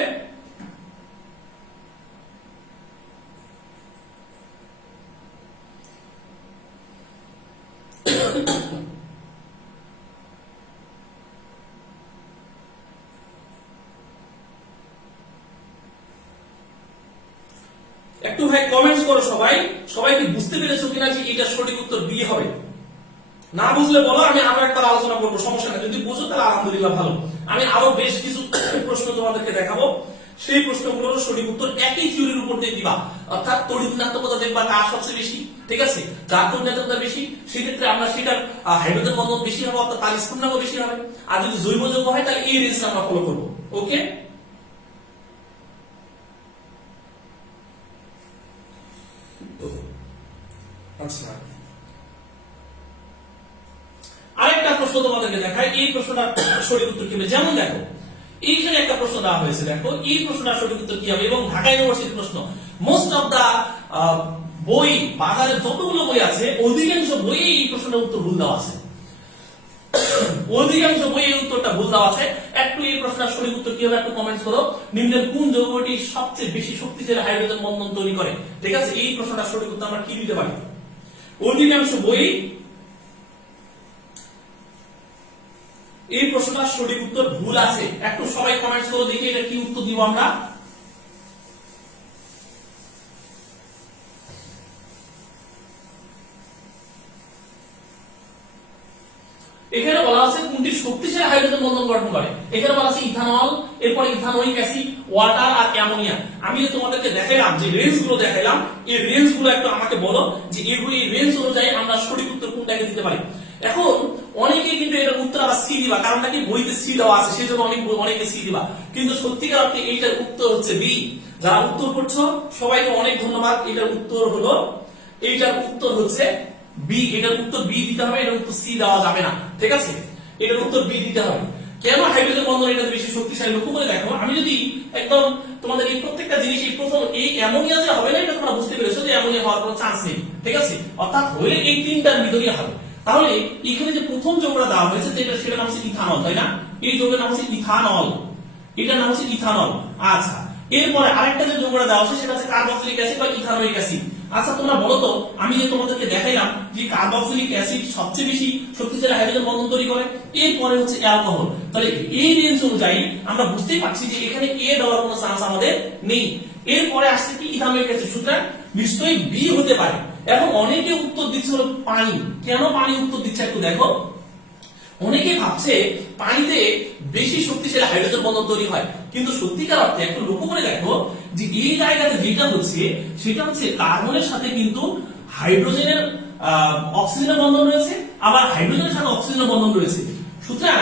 একটু ভাই কমেন্টস করো সবাই, সবাইকে বুঝতে পেরেছো কিনা যে এটা সঠিক উত্তর বি হবে? না বুঝলে বলো, আমি আরো একবার আলোচনা করবো, সমস্যা নেই। যদি বুঝো তাহলে আলহামদুলিল্লাহ ভালো। আমি আরো বেশ কিছু প্রশ্ন তোমাদেরকে দেখাবো, সেই প্রশ্নগুলোর সঠিক উত্তর একই থিওরির উপর দিয়ে দিবা, অর্থাৎ তড়িৎ ঋণাত্মকতা দেখবা কার সবচেয়ে বেশি, ঠিক আছে, যার তড়িৎ ঋণাত্মকতা বেশি সেক্ষেত্রে আমরা সেটার হাইড্রোজেন বন্ধন বেশি হবে, অর্থাৎ তার স্ফুটনাঙ্ক বেশি হবে। আর যদি জৈব যৌগ হয় তাহলে এই রেঞ্জটা আমরা ফলো করব। ওকে, আচ্ছা আরেকটা প্রশ্ন তোমাদেরকে দেখায়, এই প্রশ্নটার সঠিক উত্তর কি হবে। যেমন দেখো এইখানে একটা প্রশ্ন দেওয়া হয়েছে, দেখো এই প্রশ্নটার সঠিক উত্তর কি হবে, এবং ঢাকা ইউনিভার্সিটির প্রশ্ন। মোস্ট অফ দা বই, বাজারে যতগুলো বই আছে অধিকাংশ বইয়ে এই প্রশ্নটার উত্তর ভুল দেওয়া আছে, অধিকাংশ বইয়ে উত্তরটা ভুল দেওয়া আছে। একটু এই প্রশ্নের সঠিক উত্তর কি হবে একটু কমেন্টস করো। নিম্নের কোন যৌগটি সবচেয়ে বেশি শক্তিশালী হাইড্রোজেন বন্ধন তৈরি করে, ঠিক আছে, এই প্রশ্নটার সঠিক উত্তর আমরা কি দিতে পারি। অধিকাংশ বই এই প্রশ্নটার সঠিক উত্তর ভুল আছে, একটু সবাই কমেন্টস করো দেখি এটা কি উত্তর দিব আমরা। এখানে বলা আছে কোনটি শক্তিশালী হাইড্রোজেন বন্ধন গঠন করে, এখানে বলা আছে ইথানল, এরপরে ইথানোয়িক অ্যাসিড, ওয়াটার আর অ্যামোনিয়া। আমি যে তোমাদেরকে দেখাইলাম, যে রেঞ্জ গুলো দেখাইলাম, এই রেঞ্জ গুলো একটু আমাকে বলো যে এগুলো এই রেঞ্জ অনুযায়ী আমরা সঠিক উত্তর কোনটাকে দিতে পারি। এখন অনেকে কিন্তু এটার উত্তর আবার সি দিবা, কারণটা কি বইতে সি দেওয়া আছে সেই জন্য অনেকে সি দিবা, কিন্তু সত্যিকার অর্থে এইটার উত্তর হচ্ছে বি। যারা উত্তর করছো সবাইকে অনেক ধন্যবাদ। এটার উত্তর হলো, এইটার উত্তর হচ্ছে বি, এটার উত্তর বি দিতে হবে, এটার উত্তর সি দেওয়া যাবে না, ঠিক আছে, এটার উত্তর বি দিতে হবে। কেন হাইড্রোজেন বন্ধন এটাতে বেশি শক্তিশালী, লক্ষ্য করে দেখো। আমি যদি একদম তোমাদের এই প্রত্যেকটা জিনিস, এই প্রথম এই অ্যামোনিয়া যে হবে না এটা তোমরা বুঝতে পেরেছো যে অ্যামোনিয়া হওয়ার কোনো চান্স নেই, ঠিক আছে, অর্থাৎ হলে এই তিনটার ভিতরেই হবে। তাহলে এখানে যে প্রথম যৌগটা দেওয়া হয়েছে সেটার নাম হচ্ছে ইথানল, তাই না, এই যৌগের নাম হচ্ছে ইথানল, এটার নাম হচ্ছে ইথানল। আচ্ছা, এরপরে আরেকটা যে যৌগটা দেওয়া হচ্ছে সেটা হচ্ছে কার্বক্সিলিক অ্যাসিড বা ইথানোয়িক অ্যাসিড। আচ্ছা তোমরা বলো তো, আমি যে তোমাদেরকে দেখাইলাম যে কার্বক্সিলিক অ্যাসিড সবচেয়ে বেশি শক্তিশালী হাইড্রোজেন বন্ধন তৈরি করে, এরপরে হচ্ছে অ্যালকোহল, তাহলে এই রেঞ্জ অনুযায়ী আমরা বুঝতেই পারছি যে এখানে এ দেওয়ার কোনো চান্স আমাদের নেই। এরপরে আসছে কি ইথানোয়িক অ্যাসিড, সুতরাং নিশ্চয়ই বি হতে পারে। এখন অনেকে উত্তর দিচ্ছে হলো পানি, কেন পানি উত্তর দিচ্ছে একটু দেখো। অনেকে ভাবছে পানিতে বেশি শক্তিশালী হাইড্রোজেন বন্ধন তৈরি হয়, কিন্তু সত্যিকার অর্থে একটু লক্ষ্য করে দেখো যে এই জায়গাতে যেটা হচ্ছে সেটা হচ্ছে কার্বনের সাথে কিন্তু হাইড্রোজেনের অক্সিজেনের বন্ধন রয়েছে, আবার হাইড্রোজেনের সাথে অক্সিজেনের বন্ধন রয়েছে। সুতরাং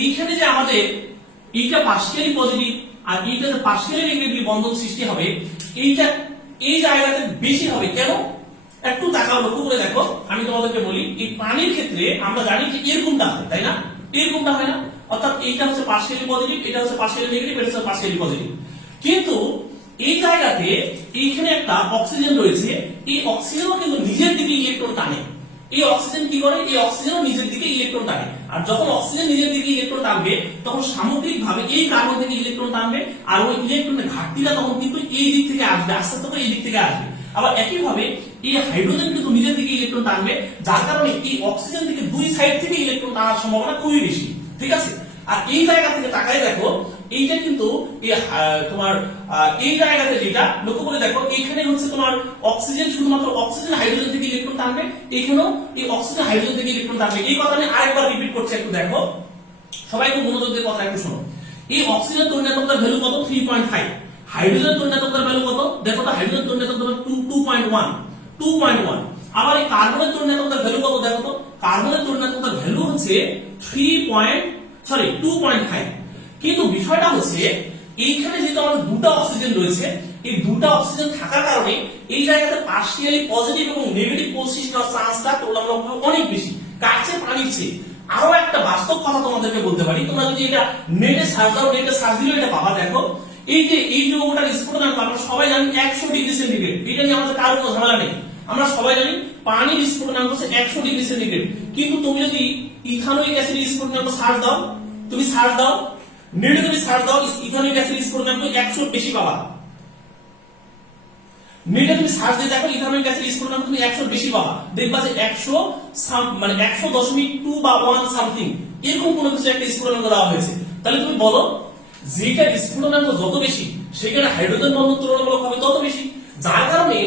এইখানে যে আমাদের এইটা পার্শিয়ালি পজিটিভ আর এইটাতে পার্শিয়ালি নেগেটিভ বন্ধন সৃষ্টি হবে, এইটা এই জায়গাতে বেশি হবে। কেন একটু তাকাও, লক্ষ্য করে দেখো। আমি তোমাদেরকে বলি, এই পানির ক্ষেত্রে আমরা জানি যে এরকমটা হয়, তাই না, এরকমটা হয় না, অর্থাৎ এইটা হচ্ছে পার্শিয়ালি পজিটিভ, এটা হচ্ছে পার্শিয়ালি নেগেটিভ, এটা হচ্ছে পার্শিয়ালি পজিটিভ। কিন্তু এই জায়গাতে এইখানে একটা অক্সিজেন রয়েছে, এই অক্সিজেনও কিন্তু নিজের দিকে ইলেকট্রন টানে। এই অক্সিজেন কি করে, এই অক্সিজেনও নিজের দিকে ইলেকট্রন টানে, আর যখন অক্সিজেন নিজের দিকে ইলেকট্রন টানবে তখন সামগ্রিকভাবে এই কার্বন থেকে ইলেকট্রন টানবে, আর ওই ইলেকট্রনের ঘাটতিটা তখন কিন্তু এই দিক থেকে আসবে, আস্তে আস্তে করে এই দিক থেকে আসবে। আবার একইভাবে এই হাইড্রোজেন কিন্তু নিজের দিকে ইলেকট্রন টানবে, যার কারণে এই অক্সিজেন থেকে দুই সাইড থেকে ইলেকট্রন টানার সম্ভাবনা খুবই বেশি, ঠিক আছে। আর এই জায়গা থেকে তাকাই দেখো, এইটা কিন্তু তোমার এই জায়গাতে যেটা লক্ষ্য করে দেখো, এখানে হচ্ছে তোমার অক্সিজেন, শুধুমাত্র অক্সিজেন হাইড্রোজেন থেকে ইলেকট্রন টানবে, এখানেও এই অক্সিজেন হাইড্রোজেন থেকে ইলেকট্রন টানবে। এই কথা আমি আরেকবার রিপিট করছি, একটু দেখো, সবাই খুব মনোযোগ দিয়ে কথা একটু শোনো। এই অক্সিজেন তরুণাত্মকতার ভ্যালু কত, 3.5, হাইড্রোজেন তরুণাত্মকতার ভ্যালু কত, দেখো তো, হাইড্রোজেন তরুণাত্মকতার 2.1। আবার এই কার্বনের তরুণাত্মকতার ভ্যালু কত, দেখো তো, কার্বনের তরুণাত্মকতার ভ্যালু হচ্ছে 2.5। কিন্তু বিষয়টা হচ্ছে এইখানে যেহেতু আমাদের দুটো অক্সিজেন রয়েছে, এই দুটো অক্সিজেন থাকার কারণে এই জায়গাতে পার্শিয়ালি পজিটিভ এবং নেগেটিভ পোল সৃষ্টি হওয়ার চান্সটা তুলনামূলকভাবে অনেক বেশি, কার চেয়ে পানির চেয়ে। আরো একটা বাস্তব কথা তোমাদেরকে বলতে পারি, তোমরা যদি এটা নেটে সার্চ দাও, নেটে সার্চ দিলে এটা পাবা। দেখো এই যে এই যৌগটার স্ফুটনাঙ্ক আমরা সবাই জানি 100 ডিগ্রি সেন্টিগ্রেড, এটা নিয়ে আমাদের কারো কোনো ঝামেলা নেই, আমরা সবাই জানি পানির স্ফুটনাঙ্ক হচ্ছে 100 ডিগ্রি সেন্টিগ্রেড। কিন্তু তুমি যদি ইথানোয়িক অ্যাসিডের স্ফুটনাঙ্ক সার্চ দাও, তুমি সার্চ দাও নেটে, তুমি সার্চ দাও ইথানোয়িক অ্যাসিডের স্ফুটনাঙ্ক 100 বেশি পাবা। নেটে তুমি সার্চ দিয়ে দেখো ইথানোয়িক অ্যাসিডের স্ফুটনাঙ্ক তুমি 100 বেশি পাবা, দেখবা যে 100 মানে 100.2 বা 1 সামথিং এরকম কোনো কিছু একটা স্ফুটনাঙ্ক দেওয়া হয়েছে। তাহলে তুমি বলো যেটা স্ফুটনাঙ্ক যত বেশি সেখানে হাইড্রোজেন বন্ধন তুলনামূলকভাবে তত বেশি, যার কারণে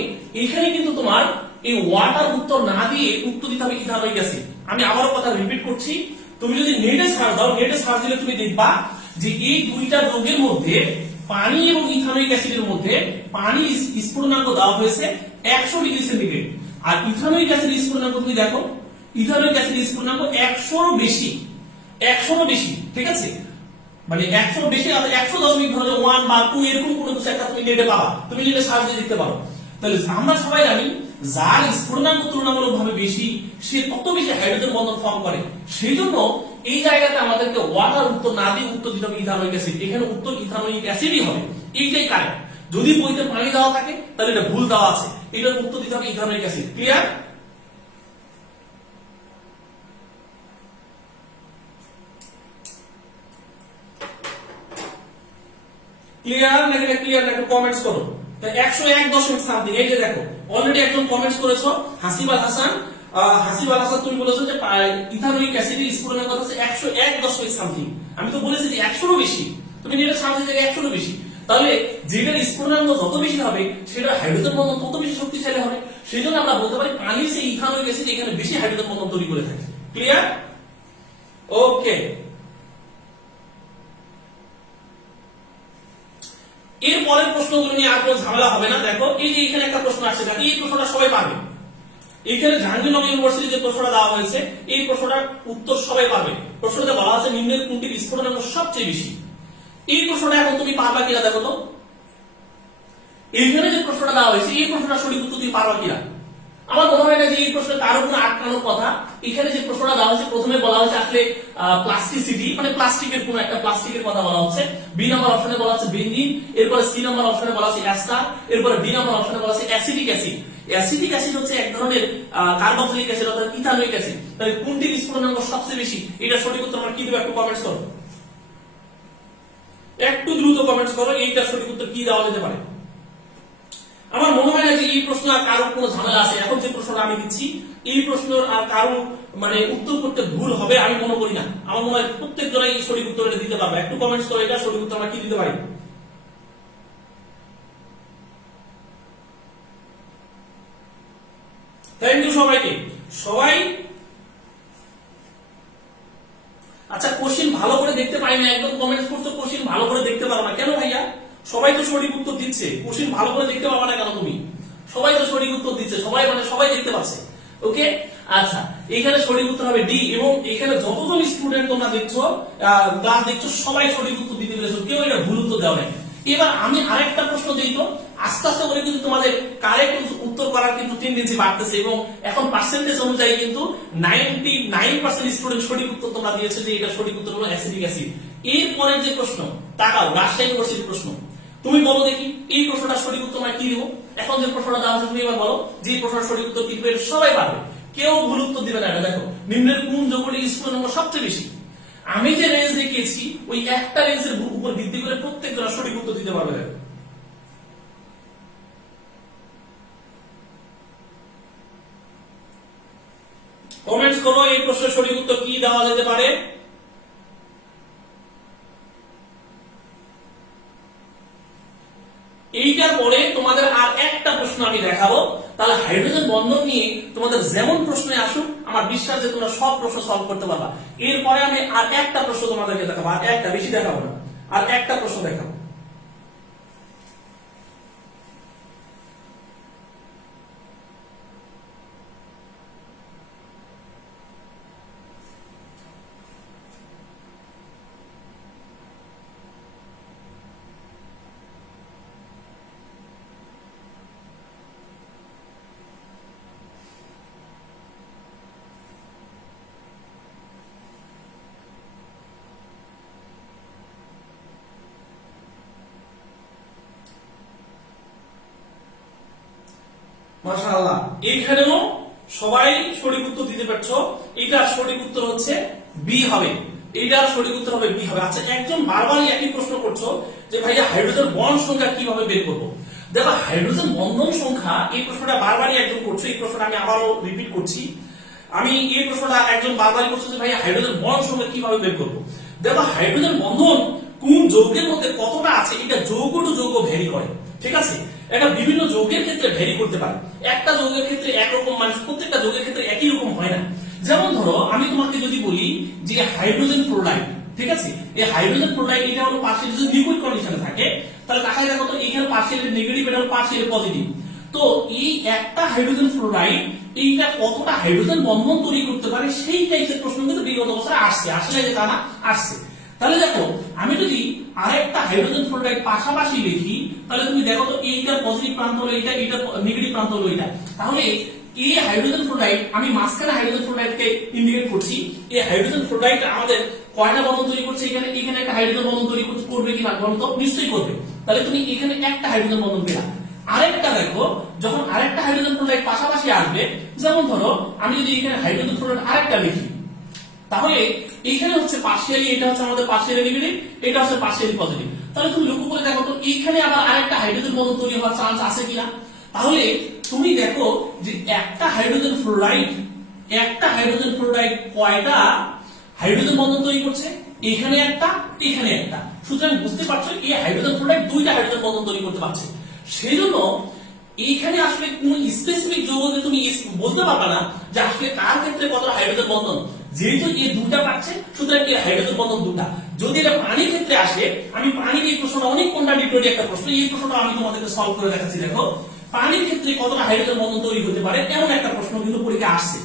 এখানে কিন্তু তোমার এই ওয়াটার উত্তর না দিয়ে উত্তর দিতে হবে ইথানোয়িক অ্যাসিড। আমি আবারও কথা রিপিট করছি, তুমি যদি নেটে সার্চ দাও, নেটে সার্চ দিলে তুমি দেখবা যে এই দুইটা যৌগের মধ্যে পানি এবং ইথানোয়িক অ্যাসিডের মধ্যে পানির স্ফুটনাঙ্ক দেওয়া হয়েছে 100 ডিগ্রি সেন্টিগ্রেড, আর ইথানোয়িক অ্যাসিডের স্ফুটনাঙ্ক তুমি দেখো, ইথানোয়িক অ্যাসিডের স্ফুটনাঙ্ক 100 বেশি, 100 বেশি, ঠিক আছে, মানে 100 বেশি, 100 ধরো 1 বা 2 এরকম কোনো কিছু একটা তুমি নেটে পাবা, তুমি নেটে সার্চ দিয়ে দেখতে পারো। তাহলে আমরা সবাই জানি যার স্ফুটনাঙ্ক তুলনামূলকভাবে বেশি সে তত বেশি হাইড্রোজেন বন্ধন ফর্ম করে। সেই জন্য এই জায়গাতে আমাদেরকে ওয়াটার উত্তর না দিয়ে উত্তর দিতে হবে ইথানোয়িক অ্যাসিড, এখানে উত্তর ইথানোয়িক অ্যাসিডই হবে, এইটাই কারেক্ট। যদি বইতে পানি দেওয়া থাকে তাহলে এটা ভুল দেওয়া আছে, এটার উত্তর দিতে হবে ইথানোয়িক অ্যাসিড। ক্লিয়ার? ক্লিয়ার নাকি না ক্লিয়ার না একটু কমেন্টস করো। 101 সামথিং, এই যে দেখো অলরেডি একজন কমেন্টস করেছো, হাসিব আল হাসান। হাসিব আল হাসান তুমি বলেছো যে ইথানোয়িক অ্যাসিডের স্ফুটনাঙ্ক হচ্ছে 101 সামথিং। আমি তো বলেছি যে 100 বেশি, তুমি যেটা সামনে থেকে 100 বেশি, তাহলে যেটার স্ফুটনাঙ্ক যত বেশি হবে সেটা হাইড্রোজেন বন্ধন তত বেশি শক্তিশালী হবে। সেই জন্য আমরা বলতে পারি পানির সেই ইথানোয়িক অ্যাসিড এখানে বেশি হাইড্রোজেন বন্ধন তৈরি করে থাকে। ক্লিয়ার? ওকে। এর পরের প্রশ্নগুলো নিয়ে আর কোনো ঝামেলা হবে না। দেখো এই যে এখানে একটা প্রশ্ন আসছে, দেখো এই প্রশ্নটা সবাই পাবে। এখানে জাহাঙ্গীরনগর ইউনিভার্সিটি যে প্রশ্নটা দেওয়া হয়েছে এই প্রশ্নটার উত্তর সবাই পাবে। প্রশ্নতে বলা আছে নিম্নের কোনটির স্ফুটনাঙ্ক সবচেয়ে বেশি। এই প্রশ্নটা এখন তুমি পারবা কিনা দেখো তো। এইখানে যে প্রশ্নটা দেওয়া হয়েছে এই প্রশ্নটা সঠিক উত্তর তুমি পারবা কিনা। আমার মনে হয় না যে এই প্রশ্নে কারো কোনো আটকানোর কথা। এখানে যে প্রশ্নটা দেওয়া হয়েছে প্রথমে বলা হয়েছে আসলে প্লাস্টিসিটি, মানে প্লাস্টিকের কোন একটা প্লাস্টিকের কথা বলা হচ্ছে। বি নাম্বার অপশনে বলা হচ্ছে বেনজিন, এরপরে সি নাম্বার অপশনে বলা হচ্ছে অ্যাস্টার, এরপরে ডি নাম্বার অপশনে বলা হচ্ছে অ্যাসিটিক অ্যাসিড। অ্যাসিটিক অ্যাসিড হচ্ছে এক ধরনের কার্বক্সিলিক অ্যাসিড অর্থাৎ ইথানোয়িক অ্যাসিড। তাহলে কোনটির স্ফুটনাঙ্ক সবচেয়ে বেশি, এটা সঠিক উত্তর আমরা কি দেব একটু কমেন্টস করো, একটু দ্রুত কমেন্টস করো এইটা সঠিক উত্তর কি দেওয়া যেতে পারে। আমার মনে হয় না যে এই প্রশ্ন আর কারোর কোনো ঝামেলা আছে। এখন যে প্রশ্নটা আমি দিচ্ছি এই প্রশ্নের আর কারো মানে উত্তর করতে ভুল হবে আমি মনে করি না। আমার মনে হয় প্রত্যেক জনাই সঠিক উত্তর এটা দিতে পারবে। একটু কমেন্টস করো এটা সঠিক উত্তর আমরা কি দিতে পারি। থ্যাংক ইউ সবাইকে। সবাই আচ্ছা কোশ্চেন ভালো করে দেখতে পাই না, একদম কমেন্টস করছো কোশ্চেন ভালো করে দেখতে পারো না কেন ভাইয়া? সবাই তো সঠিক উত্তর দিচ্ছে, কোশ্চেন ভালো করে দেখতে পাবা না কেন তুমি? সবাই তো সঠিক উত্তর দিচ্ছে, সবাই মানে সবাই দেখতে পাচ্ছে। ওকে আচ্ছা, এখানে সঠিক উত্তর হবে ডি। এবং এখানে যতজন স্টুডেন্ট তোমরা দেখছো ক্লাস দেখছো সবাই সঠিক উত্তর দিতে পেরেছো, কেউ এটা ভুল উত্তর দেওয়া নাই। এবার আমি আরেকটা প্রশ্ন দিই তো, আস্তে আস্তে করে কিন্তু তোমাদের কারেক্ট উত্তর করার কিন্তু টেন্ডেন্সি বাড়তেছে এবং এখন পার্সেন্টেজ অনুযায়ী কিন্তু 99% স্টুডেন্ট সঠিক উত্তর তোমরা দিয়েছো যে এটা সঠিক উত্তর হলো অ্যাসিটিক অ্যাসিড। এর পরের যে প্রশ্ন তাকাও, রাজশাহী ইউনিভার্সিটির প্রশ্ন। তুমি বলো দেখি এই প্রশ্নটা সঠিক উত্তর আমরা কি দিব। এখন যে প্রশ্নটা দেওয়া আছে তুমি এবার বলো যে প্রশ্নের সঠিক উত্তর কি দিবে, সবাই পারবে, কেউ ভুল উত্তর দিবে না। এটা দেখো নিম্নের কোন যৌগটির স্ফুটনাঙ্ক সবচেয়ে বেশি। আমি যে রেঞ্জ দেখিয়েছি ওই একটা রেঞ্জের উপর ভিত্তি করে প্রত্যেকজন সঠিক উত্তর দিতে পারবে। দেখো কমেন্টস করো এই প্রশ্নের সঠিক উত্তর কি দেওয়া যেতে পারে। এইটার পরে তোমাদের আর একটা প্রশ্ন আমি দেখাবো, তাহলে হাইড্রোজেন বন্ধন নিয়ে তোমাদের যেমন প্রশ্নে আসুক আমার বিশ্বাস যে তোমরা সব প্রশ্ন সলভ করতে পারবা। এরপরে আমি আর একটা প্রশ্ন তোমাদেরকে দেখাবো, আর একটা, বেশি দেখাবো না, আর একটা প্রশ্ন দেখাবো। মাশাআল্লাহ, এইখানেও সবাই সঠিক উত্তর দিতে পারছো। এটার সঠিক উত্তর হচ্ছে বি হবে, এটার সঠিক উত্তর হবে বি হবে। আচ্ছা একজন বারবারই একই প্রশ্ন করছো যে ভাইয়া হাইড্রোজেন বন্ড সংখ্যা কিভাবে বের করবো। দেখো হাইড্রোজেন বন্ধন সংখ্যা, এই প্রশ্নটা বারবারই একজন করছো, এই প্রশ্নটা আমি আবারও রিপিট করছি। আমি এই প্রশ্নটা একজন বারবারই করছো যে ভাইয়া হাইড্রোজেন বন্ড সংখ্যা কিভাবে বের করবো। দেখো হাইড্রোজেন বন্ধন কোন যৌগের মধ্যে কতটা আছে এটা যৌগ টু যৌগ ভ্যারি করে, ঠিক আছে। এটা বিভিন্ন যৌগের ক্ষেত্রে ভ্যারি করতে পারে। একটা যৌগের ক্ষেত্রে একরকম, মানে প্রত্যেকটা যৌগের ক্ষেত্রে একই রকম হয় না। যেমন ধরো আমি তোমাকে যদি বলি যে হাইড্রোজেন ফ্লোরাইড, ঠিক আছে, এই হাইড্রোজেন ফ্লোরাইড এটা হলো পাশে যদি লিকুইড কন্ডিশনে থাকে তাহলে তাকায় দেখো তো এখানে পার্শিয়ালি নেগেটিভ, এটা পার্শিয়ালি পজিটিভ। তো এই একটা হাইড্রোজেন ফ্লোরাইড এইটা কতটা হাইড্রোজেন বন্ধন তৈরি করতে পারে সেই টাইপের প্রশ্ন কিন্তু বিগত বছরে আসছে, আসলে যে তা না, আসছে। তাহলে দেখো আমি যদি আরেকটা হাইড্রোজেন ফ্লোরাইড পাশাপাশি লিখি, তাহলে তুমি দেখো তো এইটার পজিটিভ প্রান্ত হলো এইটা, এইটা নেগেটিভ প্রান্ত হলো এইটা। তাহলে এই হাইড্রোজেন ফ্লোরাইড, আমি মাঝখানে হাইড্রোজেন ফ্লোরাইডকে ইন্ডিকেট করছি, এই হাইড্রোজেন ফ্লোরাইড আমাদের কয়টা বন্ধন তৈরি করছে? এখানে এখানে একটা হাইড্রোজেন বন্ধন তৈরি করবে কিনা বলো তো? নিশ্চয়ই করবে। তাহলে তুমি এখানে একটা হাইড্রোজেন বন্ধন পেলা। আরেকটা দেখো, যখন আরেকটা হাইড্রোজেন ফ্লোরাইড পাশাপাশি আসবে, যেমন ধরো আমি যদি এখানে হাইড্রোজেন ফ্লোরাইড আরেকটা লিখি, তাহলে এইখানে হচ্ছে পার্শিয়ালি, এটা হচ্ছে আমাদের পার্শিয়ালি নেগেটিভ, এটা হচ্ছে পার্শিয়ালি পজিটিভ। তাহলে তুমি লক্ষ্য করে দেখো তো এইখানে আবার আরেকটা হাইড্রোজেন বন্ধন তৈরি হওয়ার চান্স আছে কিনা। তাহলে তুমি দেখো যে একটা হাইড্রোজেন ফ্লোরাইড কয়টা হাইড্রোজেন বন্ধন তৈরি করছে? এখানে একটা, এখানে একটা। সুতরাং বুঝতে পারছো এই হাইড্রোজেন ফ্লোরাইড দুইটা হাইড্রোজেন বন্ধন তৈরি করতে পারছে। সেই জন্য এইখানে আসলে কোন স্পেসিফিক যৌগকে তুমি বলতে পারবে না যে আসলে কার ক্ষেত্রে কতটা হাইড্রোজেন বন্ধন। যেহেতু এই দুটা পাচ্ছে, সুতরাং এই হাইড্রোজেন বন্ধন দুটা। যদি এটা পানির ক্ষেত্রে আসে, আমি পানির এই প্রশ্নটা অনেক কন্ট্রাডিক্টরি একটা প্রশ্ন, এই প্রশ্নটা আমি তোমাদেরকে সলভ করে দেখাচ্ছি। দেখো পানির ক্ষেত্রে কতটা হাইড্রোজেন বন্ধন তৈরি হতে পারে এমন একটা প্রশ্ন কিন্তু পরীক্ষায় আসছে।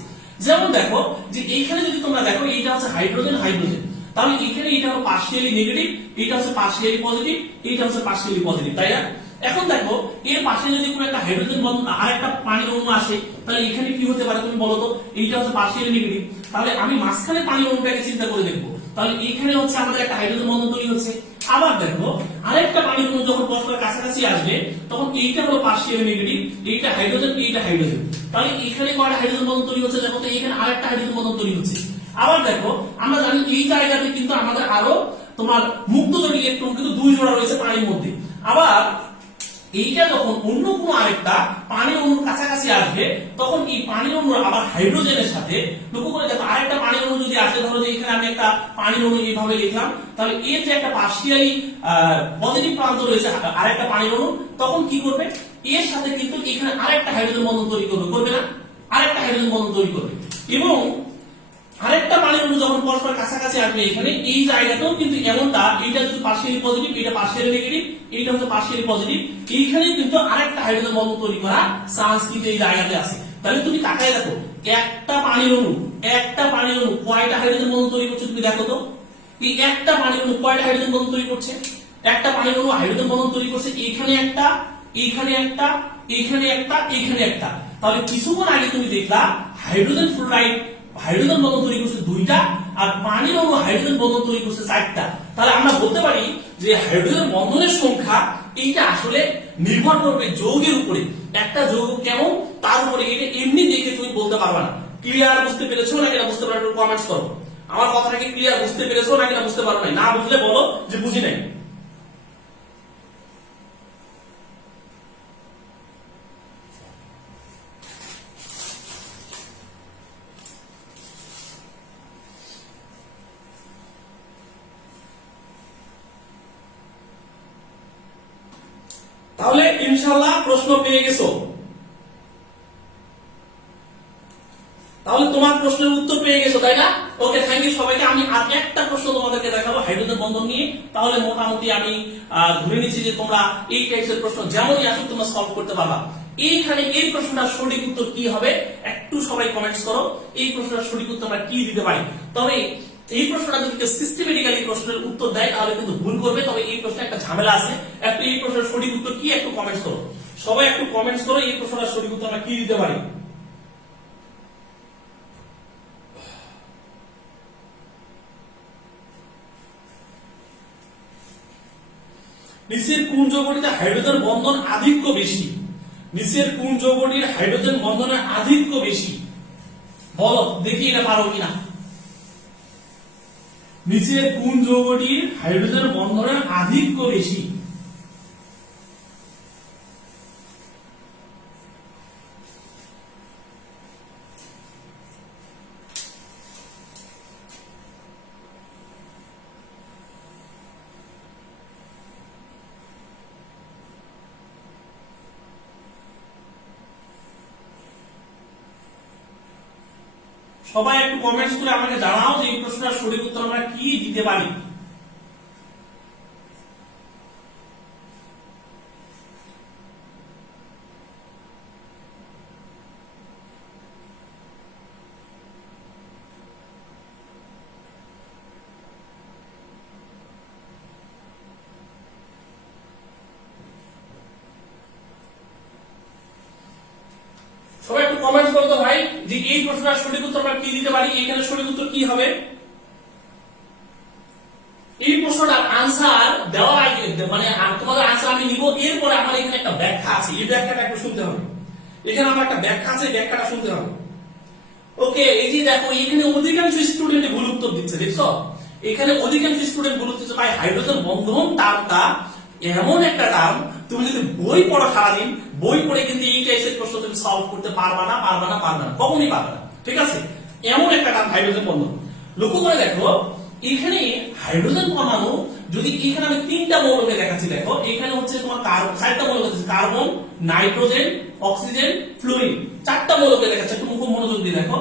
যেমন দেখো যে এইখানে যদি তোমরা দেখো এইটা হচ্ছে হাইড্রোজেন হাইড্রোজেন, তাহলে এখানে এটা হলো পার্শিয়ালি নেগেটিভ, এটা হচ্ছে পার্শিয়ালি পজিটিভ, এটা হচ্ছে পার্শিয়ালি পজিটিভ, তাই না? এখন দেখো এর পাশে যদি কোনো একটা হাইড্রোজেন বন্ধন আর একটা পানির অণু আসে, তাহলে এখানে কি হতে পারে তুমি বলো তো? এইটা হচ্ছে পার্শিয়ালি নেগেটিভ, তাহলে আমি মাঝখানে পানির অণুটাকে চিন্তা করে দেখবো, তাহলে এখানে হচ্ছে আমাদের একটা হাইড্রোজেন বন্ধন তৈরি হচ্ছে। আবার দেখো আরেকটা পানির অণু যখন পরস্পরের কাছাকাছি আসবে, তখন এইটা হলো পার্শিয়ালি নেগেটিভ, এইটা হাইড্রোজেন, এইটা হাইড্রোজেন, তাহলে এখানে কয়টা হাইড্রোজেন বন্ধন তৈরি হচ্ছে? দেখো তো এখানে আরেকটা হাইড্রোজেন বন্ধন তৈরি হচ্ছে। আবার দেখো আমরা জানি এই জায়গাতে কিন্তু আমাদের আরো তোমার মুক্ত জোড় ইলেকট্রন কিন্তু দুই জোড়া রয়েছে পানির মধ্যে। আবার এইটা যখন অন্য কোনো আরেকটা পানির অণুর কাছাকাছি আসবে, তখন এই পানির অণু আবার হাইড্রোজেনের সাথে, লক্ষ্য করে দেখো আরেকটা পানির অণু যদি আসে, ধরো যে এখানে আমি একটা পানির অণু এইভাবে লিখলাম, তাহলে এর যে একটা পার্শিয়ালি পজিটিভ প্রান্ত রয়েছে আরেকটা পানির অণু, তখন কি করবে? এর সাথে কিন্তু এখানে আরেকটা হাইড্রোজেন বন্ধন তৈরি করবে, করবে না? আরেকটা হাইড্রোজেন বন্ধন তৈরি করবে। এবং আরেকটা পানির অণু যখন পরস্পর কাছাকাছি আসবে, এখানে এই জায়গাতেও কিন্তু এমনটা, এইটা যদি পার্শিয়ালি পজিটিভ, এটা পার্শিয়ালি নেগেটিভ, এইটা হচ্ছে পার্শিয়ালি পজিটিভ, এইখানেও কিন্তু আরেকটা হাইড্রোজেন বন্ধন তৈরি করা চান্স কিন্তু এই জায়গাতে আছে। তাহলে তুমি তাকায় দেখো একটা পানির অণু কয়টা হাইড্রোজেন বন্ধন তৈরি করছে তুমি দেখো তো। এই একটা পানির অণু কয়টা হাইড্রোজেন বন্ধন তৈরি করছে? একটা পানির অণু হাইড্রোজেন বন্ধন তৈরি করছে এখানে একটা, এইখানে একটা, এইখানে একটা, এইখানে একটা। তাহলে কিছুক্ষণ আগে তুমি দেখলা হাইড্রোজেন ফ্লোরাইড হাইড্রোজেন বন্ধন তৈরি করছে দুইটা, আর পানির অণু হাইড্রোজেন বন্ধন তৈরি করছে চারটা। তাহলে আমরা বলতে পারি যে হাইড্রোজেন বন্ধনের সংখ্যা এইটা আসলে নির্ভর করবে যৌগের উপরে, একটা যৌগ কেমন তার উপরে। এটা এমনি দেখে তুমি বলতে পারবে না। ক্লিয়ার বুঝতে পেরেছো নাকি না বুঝতে পারো? কমেন্টস করো আমার কথাটা কি ক্লিয়ার বুঝতে পেরেছো নাকি না বুঝতে পারো না বুঝলে বলো যে বুঝি নাই। তাহলে ইনশাআল্লাহ প্রশ্ন পেয়ে গেছো। তাহলে তোমার প্রশ্নের উত্তর পেয়ে গেছো, তাই না? ওকে, থ্যাংক ইউ সবাইকে। আমি আর একটা প্রশ্ন তোমাদেরকে দেখাবো হাইড্রোজেন বন্ধন নিয়ে। তাহলে মোটামুটি আমি ধরে নিচ্ছি যে তোমরা এই টাইপের প্রশ্ন যেমনই আসুক তোমরা সলভ করতে পারবা। এইখানে এই প্রশ্নটার সঠিক উত্তর কি হবে একটু সবাই কমেন্টস করো। এই প্রশ্নটার সঠিক উত্তর আমরা কি দিতে পারি? তবে এই প্রশ্নটা যদি সিস্টেমেটিক্যালি প্রশ্নের উত্তর দেয় তাহলে কিন্তু ভুল করবে। তবে এই প্রশ্নে একটা ঝামেলা আছে। একটু এই প্রশ্নের সঠিক উত্তর কি একটু কমেন্টস করো, সবাই একটু কমেন্টস করো এই প্রশ্নটার সঠিক উত্তর আমরা কি দিতে পারি। নিচের কোন যৌগটিতে হাইড্রোজেন বন্ধন আধিক্য বেশি? নিচের কোন যৌগটির হাইড্রোজেন বন্ধনের আধিক্য বেশি? বলো দেখি এটা পারো কিনা। নিচের কোন যৌগটির হাইড্রোজেন বন্ধনের আধিক্য বেশি? সবাই একটু কমেন্টস করে আমাকে জানাও যে এই প্রশ্নের সঠিক উত্তর আমরা কি দিতে পারি। কমেন্টস করো তো ভাই যে এই প্রশ্নটার সঠিক উত্তর আমরা কি দিতে পারি, এখানে সঠিক উত্তর কি হবে। এই প্রশ্নটার আনসার দেওয়ার আগে মানে তোমাদের আনসার আমি নিব, এরপরে আমার এখানে একটা ব্যাখ্যা আছে, এই ব্যাখ্যাটা একটু শুনতে হবে। এখানে আমার একটা ব্যাখ্যা আছে, ব্যাখ্যাটা শুনতে হবে। ওকে, এই যে দেখো এখানে অধিকাংশ স্টুডেন্ট ভুল উত্তর দিচ্ছে, দেখছো এখানে অধিকাংশ স্টুডেন্ট ভুল উত্তর দিচ্ছে। ভাই হাইড্রোজেন বন্ধন টার্মটা এমন একটা টার্ম, তুমি যদি বই পড়ো সারাদিন, বই পড়ে কিন্তু এই টাইপের প্রশ্ন তুমি সলভ করতে পারবা না, কখনই পারবে না। ঠিক আছে, এমন একটা টার্ম হাইড্রোজেন বন্ধন। লক্ষ্য করে দেখো এখানে হাইড্রোজেন পরমাণু, যদি এখানে আমি তিনটা মৌলকে দেখাচ্ছি, দেখো এখানে হচ্ছে তোমার চারটা মৌল দেখাচ্ছি, কার্বন, নাইট্রোজেন, অক্সিজেন, ফ্লোরিন, চারটা মৌলকে দেখাচ্ছে। একটু মুখ মনোযোগ দিয়ে দেখো,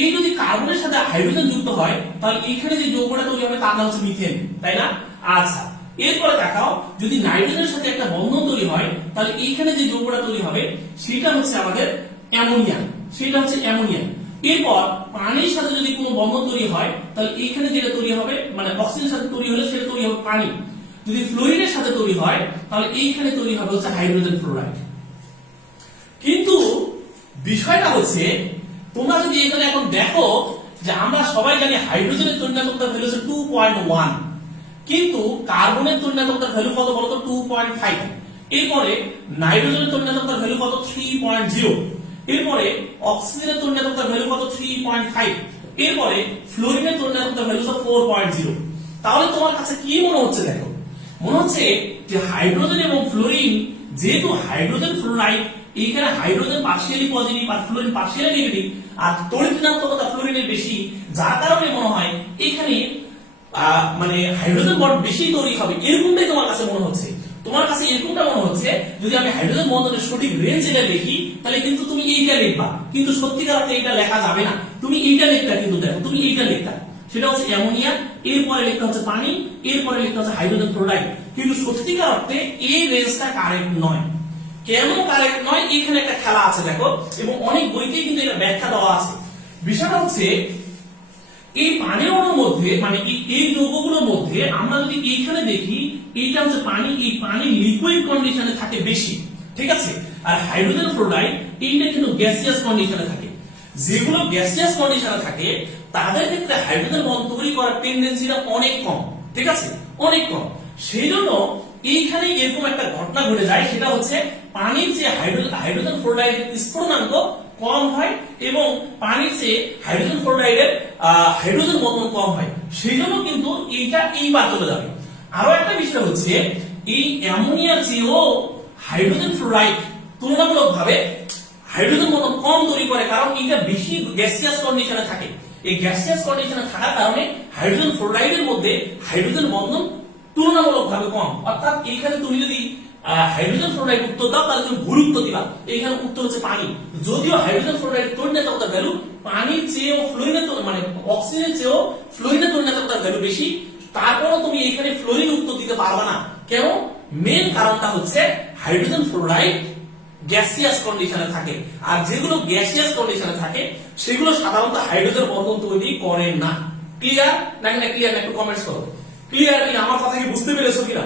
এই যদি কার্বনের সাথে হাইড্রোজেন যুক্ত হয় তাহলে এখানে যে যৌগটা তৈরি হবে তার নাম হচ্ছে মিথেন, তাই না? আচ্ছা, এরপরে দেখাও যদি নাইট্রোজেনের সাথে একটা বন্ধন তৈরি হয় তাহলে এইখানে যে যৌগটা তৈরি হবে সেটা হচ্ছে আমাদের অ্যামোনিয়া, এরপর পানির সাথে যদি কোনো বন্ধন তৈরি হয় তাহলে এইখানে যেটা তৈরি হবে মানে অক্সিজেনের সাথে তৈরি হলে সেটা তৈরি হবে পানি। যদি ফ্লোরিনের সাথে তৈরি হয় তাহলে এইখানে তৈরি হবে হচ্ছে হাইড্রোজেন ফ্লোরাইড। কিন্তু বিষয়টা হচ্ছে তোমরা যদি এখানে এখন দেখো যে আমরা সবাই জানি হাইড্রোজেনের তন্যাত্মকতার ভ্যালু হচ্ছে 2.1, কিন্তু কার্বনের তন্যাত্মকতার ভ্যালু কত বলতো 2.5, এরপরে নাইট্রোজেনের তন্যাত্মকতার ভ্যালু কত 3.0, এরপরে অক্সিজেনের তন্যাত্মকতার ভ্যালু কত 3.5, এরপরে ফ্লোরিনের তন্যাত্মকতার ভ্যালু 4.0। তাহলে তোমার কাছে কি মনে হচ্ছে? দেখো মনে হচ্ছে যে হাইড্রোজেন এবং ফ্লোরিন, যেহেতু হাইড্রোজেন ফ্লোরাইড এইখানে হাইড্রোজেন পার্শিয়ালি পজিটিভ আর ফ্লোরিন পার্শিয়ালি নেগেটিভ, আর তড়িৎ ঋণাত্মকতা ফ্লোরিনের বেশি, যার কারণে মনে হয় এখানে মানে হাইড্রোজেন বন্ড বেশি তৈরি হবে, এরকমটাই তোমার কাছে মনে হচ্ছে। তোমার কাছে এরকমটা মনে হচ্ছে যদি আমি হাইড্রোজেন বন্ধনের সঠিক রেঞ্জ এটা লিখি তাহলে কিন্তু তুমি এইটা লিখবা, কিন্তু সত্যিকার অর্থে এটা লেখা যাবে না। তুমি এইটা লিখতা, কিন্তু দেখো তুমি এইটা লিখতা, সেটা হচ্ছে অ্যামোনিয়া, এরপরে লিখতে হচ্ছে পানি, এরপরে লিখতে হচ্ছে হাইড্রোজেন ফ্লোরাইড, কিন্তু সত্যিকার অর্থে এই রেঞ্জটা কারেক্ট নয়। কেন কারেক্ট নয়? এখানে একটা খেলা আছে দেখো, এবং অনেক বইতেই কিন্তু এটা ব্যাখ্যা দেওয়া আছে। বিষয়টা হচ্ছে এই পানির অণুর মধ্যে মানে এই যৌগগুলোর মধ্যে আমরা যদি এইখানে দেখি এইটা হচ্ছে পানি, এই পানি লিকুইড কন্ডিশনে থাকে বেশি, ঠিক আছে? আর হাইড্রোজেন ফ্লোরাইড এইটা কিন্তু গ্যাসিয়াস কন্ডিশনে থাকে। যেগুলো গ্যাসিয়াস কন্ডিশনে থাকে তাদের ক্ষেত্রে হাইড্রোজেন বন্ড তৈরি করার টেন্ডেন্সিটা অনেক কম, ঠিক আছে, অনেক কম। সেই জন্য এইখানে এরকম একটা ঘটনা ঘটে যায়, সেটা হচ্ছে পানির যে হাইড্রোজেন ফ্লোরাইডের স্ফুটনাঙ্ক কম হয় এবং পানির যে হাইড্রোজেন ফ্লোরাইডের হাইড্রোজেন বন্ধন কম হয়, সেই জন্য কিন্তু এইটা এইবার চলে যাবে। আরো একটা বিষয় হচ্ছে এই অ্যামোনিয়ার চেয়েও হাইড্রোজেন ফ্লোরাইড তুলনামূলকভাবে হাইড্রোজেন বন্ধন কম তৈরি করে, কারণ এটা বেশি গ্যাসিয়াস কন্ডিশনে থাকে। এই গ্যাসিয়াস কন্ডিশনে থাকার কারণে হাইড্রোজেন ফ্লোরাইডের মধ্যে হাইড্রোজেন বন্ধন তুলনামূলকভাবে কম। অর্থাৎ এইখানে তুমি যদি হাইড্রোজেন ফ্লোরাইড উত্তর দাও তাহলে তুমি ভুল উত্তর দিবা। এইখানে উত্তর হচ্ছে পানি। যদিও হাইড্রোজেন ফ্লোরাইড তড়িৎ ভ্যালু পানির চেয়েও ফ্লোরিনের মানে অক্সিজেনের চেয়েও ফ্লোরিনের তড়িৎ ভ্যালু বেশি, তারপরও তুমি এইখানে ফ্লোরিন উত্তর দিতে পারবা না। কেন? মেন কারণটা হচ্ছে হাইড্রোজেন ফ্লোরাইড গ্যাসিয়াস কন্ডিশনে থাকে, আর যেগুলো গ্যাসিয়াস কন্ডিশনে থাকে সেগুলো সাধারণত হাইড্রোজেন বন্ধন তৈরি করে না। ক্লিয়ার নাকি না ক্লিয়ার না? একটু কমেন্টস করো ক্লিয়ার কিনা, আমার কথা কি বুঝতে পেরেছো কিনা,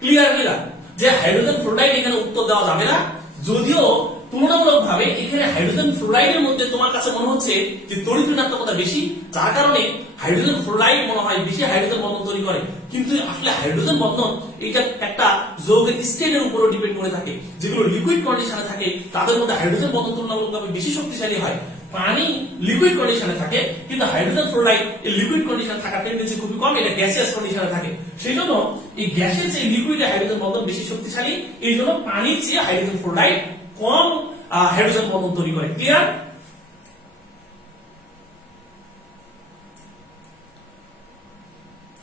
ক্লিয়ার কিনা যে হাইড্রোজেন ফ্লোরাইড এখানে উত্তর দেওয়া যাবে না। যদিও তুলনামূলকভাবে এখানে হাইড্রোজেন ফ্লোরাইডের মধ্যে তোমার কাছে মনে হচ্ছে যে তড়িৎ ঋণাত্মকতা বেশি, যার কারণে হাইড্রোজেন ফ্লোরাইড মনে হয় বেশি হাইড্রোজেন বন্ধন তৈরি করে, কিন্তু আসলে হাইড্রোজেন বন্ধন এটা একটা যৌগের স্টেটের উপর ডিপেন্ড করে থাকে। যেগুলো লিকুইড কন্ডিশনে থাকে তাদের মধ্যে হাইড্রোজেন বন্ধন তুলনামূলকভাবে বেশি শক্তিশালী হয়। পানি লিকুইড কন্ডিশনে থাকে, কিন্তু হাইড্রোজেন ফ্লোরাইড এই লিকুইড কন্ডিশনে থাকার টেন্ডেন্সি খুবই কম, এটা গ্যাসিয়াস কন্ডিশনে থাকে। সেই জন্য এই গ্যাসের চেয়ে লিকুইডে হাইড্রোজেন বন্ধন বেশি শক্তিশালী, এই জন্য পানির চেয়ে হাইড্রোজেন ফ্লোরাইড কম হাইড্রোজেন বন্ধন তৈরি করে। ক্লিয়ার?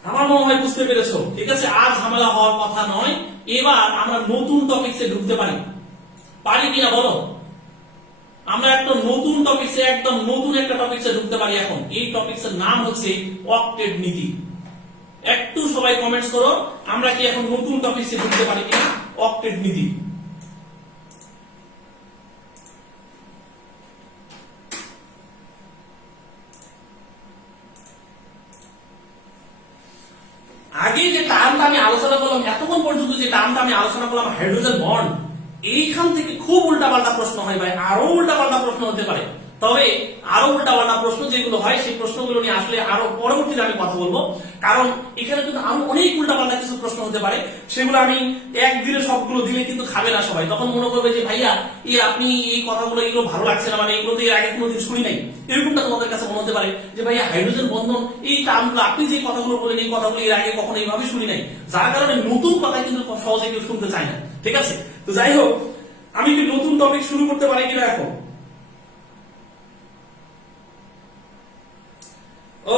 আমার মনে হয় বুঝতে পেরেছো। ঠিক আছে, আর ঝামেলা হওয়ার কথা নয়। এবার আমরা নতুন টপিকসে ঢুকতে পারি কিনা বলো? আমরা একটা নতুন টপিকসে, একদম নতুন একটা টপিকসে ঢুকতে পারি এখন। এই টপিকসের নাম হচ্ছে অক্টেট নীতি। একটু সবাই কমেন্টস করো, আমরা কি এখন নতুন টপিকসে ঢুকতে পারি কিনা? অক্টেট নীতি। আগে যে টার্মটা আমি আলোচনা করলাম, এতক্ষণ পর্যন্ত যে টার্মটা আমি আলোচনা করলাম হাইড্রোজেন বন্ড, এইখান থেকে খুব উল্টাপাল্টা প্রশ্ন হয় ভাই, আরো উল্টাপাল্টা প্রশ্ন হতে পারে। তবে আরো উল্টাপাল্টা প্রশ্ন যেগুলো হয় সেই প্রশ্নগুলো নিয়ে আসলে আরো পরবর্তীতে আমি কথা বলবো, কারণ এখানে কিন্তু আরো অনেক উল্টাপাল্টা কিছু প্রশ্ন হতে পারে। সেগুলো আমি একদিনে সবগুলো দিলে কিন্তু খাবে না সবাই, তখন মনে করবে যে ভাইয়া আপনি এই কথাগুলো এগুলো ভালো লাগছে না, মানে এগুলো তো এর আগে কোনোদিন শুনি নাই, এরকমটা তোমাদের কাছে মনে হতে পারে যে ভাইয়া হাইড্রোজেন বন্ধন এই টার্মগুলো আপনি যে কথাগুলো বলেন এই কথাগুলো এর আগে কখনো এইভাবে শুনি নাই, যার কারণে নতুন কথা কিন্তু সহজে কেউ শুনতে চায় না। ঠিক আছে, তো যাই হোক, আমি কি নতুন টপিক শুরু করতে পারি কিনা এখন?